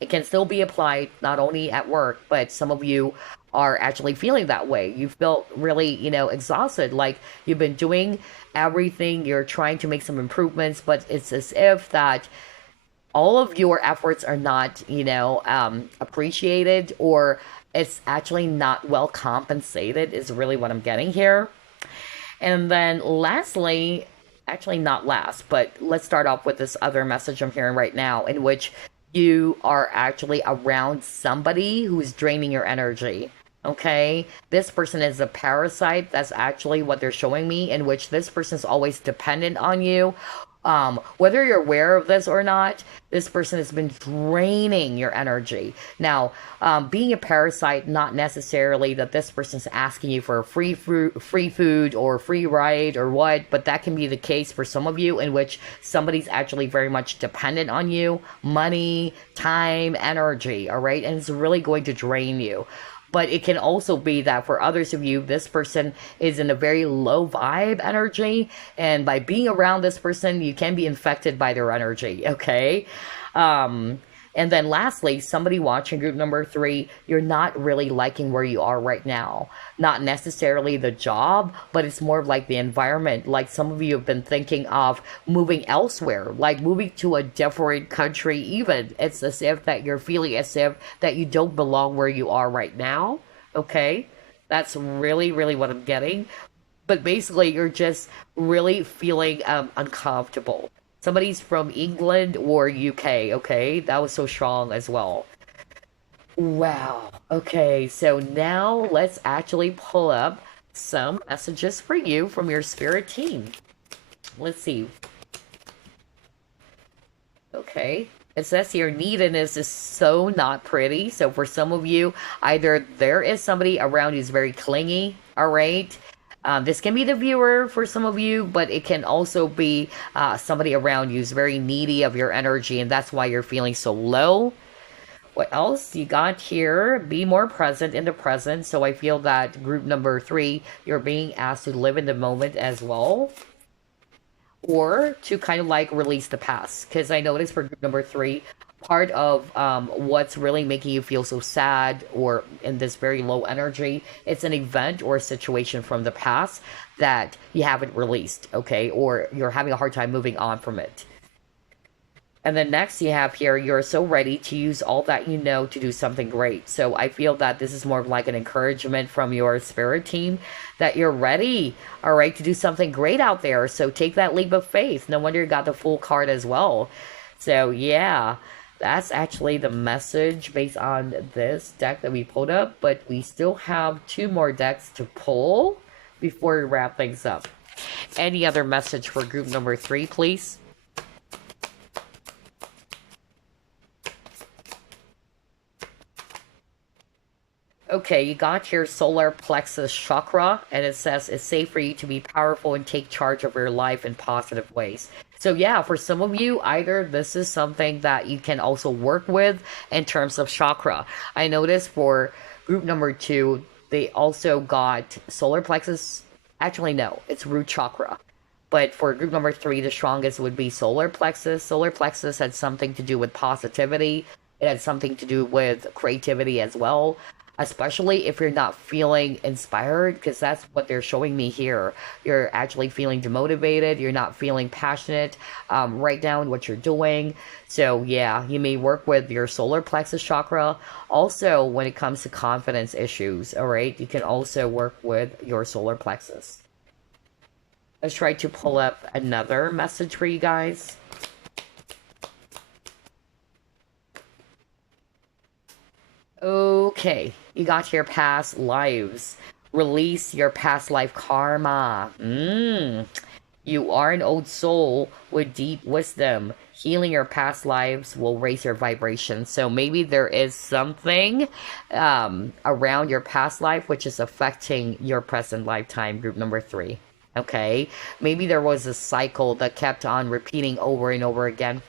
It can still be applied not only at work, but some of you are actually feeling that way. You feel really, exhausted, like you've been doing everything, you're trying to make some improvements, but it's as if that all of your efforts are not, appreciated, or it's actually not well compensated, is really what I'm getting here. And then lastly, actually not last, but let's start off with this other message I'm hearing right now, in which you are actually around somebody who's draining your energy. Okay, this person is a parasite. That's actually what they're showing me, in which this person is always dependent on you. Whether you're aware of this or not, this person has been draining your energy. Now, being a parasite, not necessarily that this person's asking you for free food or free ride or what, but that can be the case for some of you, in which somebody's actually very much dependent on you, money, time, energy, all right? And it's really going to drain you. But it can also be that for others of you, this person is in a very low vibe energy. And by being around this person, you can be infected by their energy. Okay. Um, and then lastly, somebody watching group number 3, you're not really liking where you are right now. Not necessarily the job, but it's more of like the environment. Like some of you have been thinking of moving elsewhere, like moving to a different country even. It's as if that you're feeling as if that you don't belong where you are right now. Okay? That's really, really what I'm getting. But basically, you're just really feeling uncomfortable. Somebody's from England or UK, okay? That was so strong as well. Wow. Okay, so now let's actually pull up some messages for you from your spirit team. Let's see. Okay. It says here, neediness is so not pretty. So for some of you, either there is somebody around who's very clingy, all right? This can be the viewer for some of you, but it can also be somebody around you who's very needy of your energy, and that's why you're feeling so low. What else you got here? Be more present in the present. So I feel that group number 3, you're being asked to live in the moment as well, or to kind of like release the past. Because I noticed for group number 3, part of what's really making you feel so sad or in this very low energy, it's an event or a situation from the past that you haven't released, okay, or you're having a hard time moving on from it. And then next you have here, you're so ready to use all that you know to do something great. So I feel that this is more of like an encouragement from your spirit team that you're ready, all right, to do something great out there. So take that leap of faith. No wonder you got the full card as well. So yeah, that's actually the message based on this deck that we pulled up. But we still have 2 more decks to pull before we wrap things up. Any other message for group number 3, please? Okay, you got your solar plexus chakra, and it says it's safe for you to be powerful and take charge of your life in positive ways. So, yeah, for some of you, either this is something that you can also work with in terms of chakra. I noticed for group number 2, they also got solar plexus. Actually, no, it's root chakra. But for group number 3, the strongest would be solar plexus. Solar plexus had something to do with positivity. It had something to do with creativity as well, especially if you're not feeling inspired, because that's what they're showing me here. You're actually feeling demotivated, you're not feeling passionate right now in what you're doing. So yeah, you may work with your solar plexus chakra. Also, when it comes to confidence issues, all right, you can also work with your solar plexus. Let's try to pull up another message for you guys. Okay, you got your past lives. Release your past life karma. You are an old soul with deep wisdom. Healing your past lives will raise your vibration. So maybe there is something around your past life which is affecting your present lifetime, group number three. Okay? Maybe there was a cycle that kept on repeating over and over again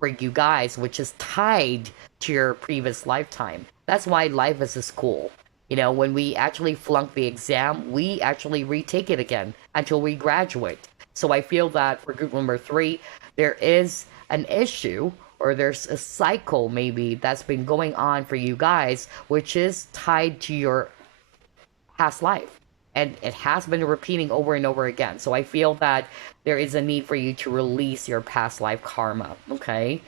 for you guys, which is tied to your previous lifetime. That's why life is a school. You know, when we actually flunk the exam, we actually retake it again until we graduate. So I feel that for group number three, there is an issue or there's a cycle maybe that's been going on for you guys, which is tied to your past life. And it has been repeating over and over again. So I feel that there is a need for you to release your past life karma, okay?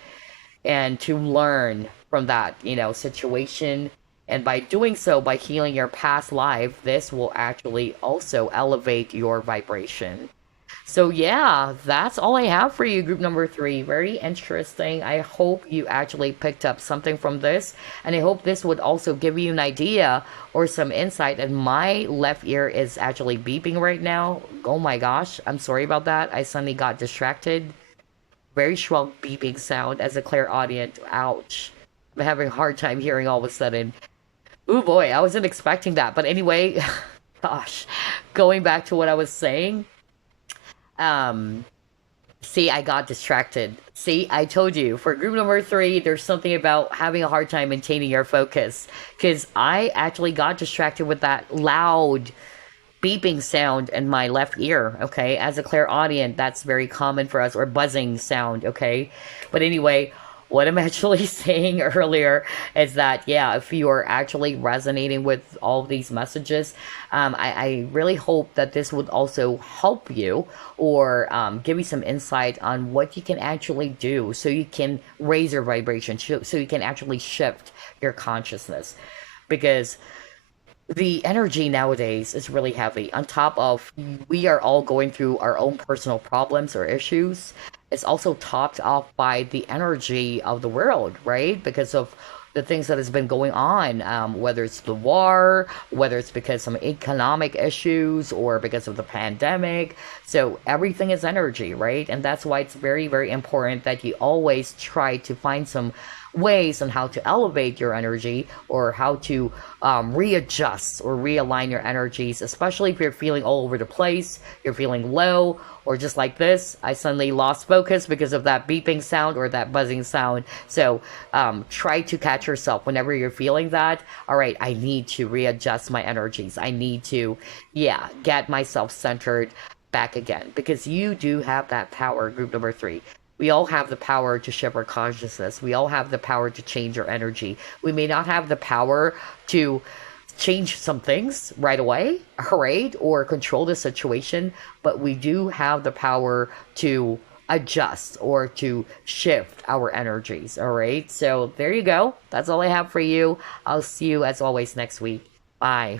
And to learn from that, you know, situation. And by doing so, by healing your past life, this will actually also elevate your vibration. So yeah, that's all I have for you, group number three. Very interesting. I hope you actually picked up something from this, and I hope this would also give you an idea or some insight. And my left ear is actually beeping right now. Oh my gosh, I'm sorry about that. I suddenly got distracted. Very strong beeping sound as a clairaudient. Ouch. I'm having a hard time hearing all of a sudden. Ooh boy, I wasn't expecting that. But anyway, gosh, going back to what I was saying. Um, See, I got distracted. See, I told you, for group number three, there's something about having a hard time maintaining your focus. Because I actually got distracted with that loud beeping sound in my left ear, okay? As a clairaudient, that's very common for us, or buzzing sound, okay? But anyway, what I'm actually saying earlier is that, yeah, if you are actually resonating with all of these messages, I really hope that this would also help you or give you some insight on what you can actually do so you can raise your vibration, so you can actually shift your consciousness. Because the energy nowadays is really heavy. On top of we are all going through our own personal problems or issues, it's also topped off by the energy of the world, right? Because of the things that has been going on, whether it's the war, whether it's because some economic issues or because of the pandemic. So everything is energy, right? And that's why it's very, very important that you always try to find some ways on how to elevate your energy or how to readjust or realign your energies, especially if you're feeling all over the place, you're feeling low, or just like this, I suddenly lost focus because of that beeping sound or that buzzing sound. So try to catch yourself whenever you're feeling that. All right, I need to readjust my energies. I need to, yeah, get myself centered back again because you do have that power, group number three. We all have the power to shift our consciousness. We all have the power to change our energy. We may not have the power to change some things right away, right? Or control the situation, but we do have the power to adjust or to shift our energies, all right? So there you go. That's all I have for you. I'll see you as always next week. Bye.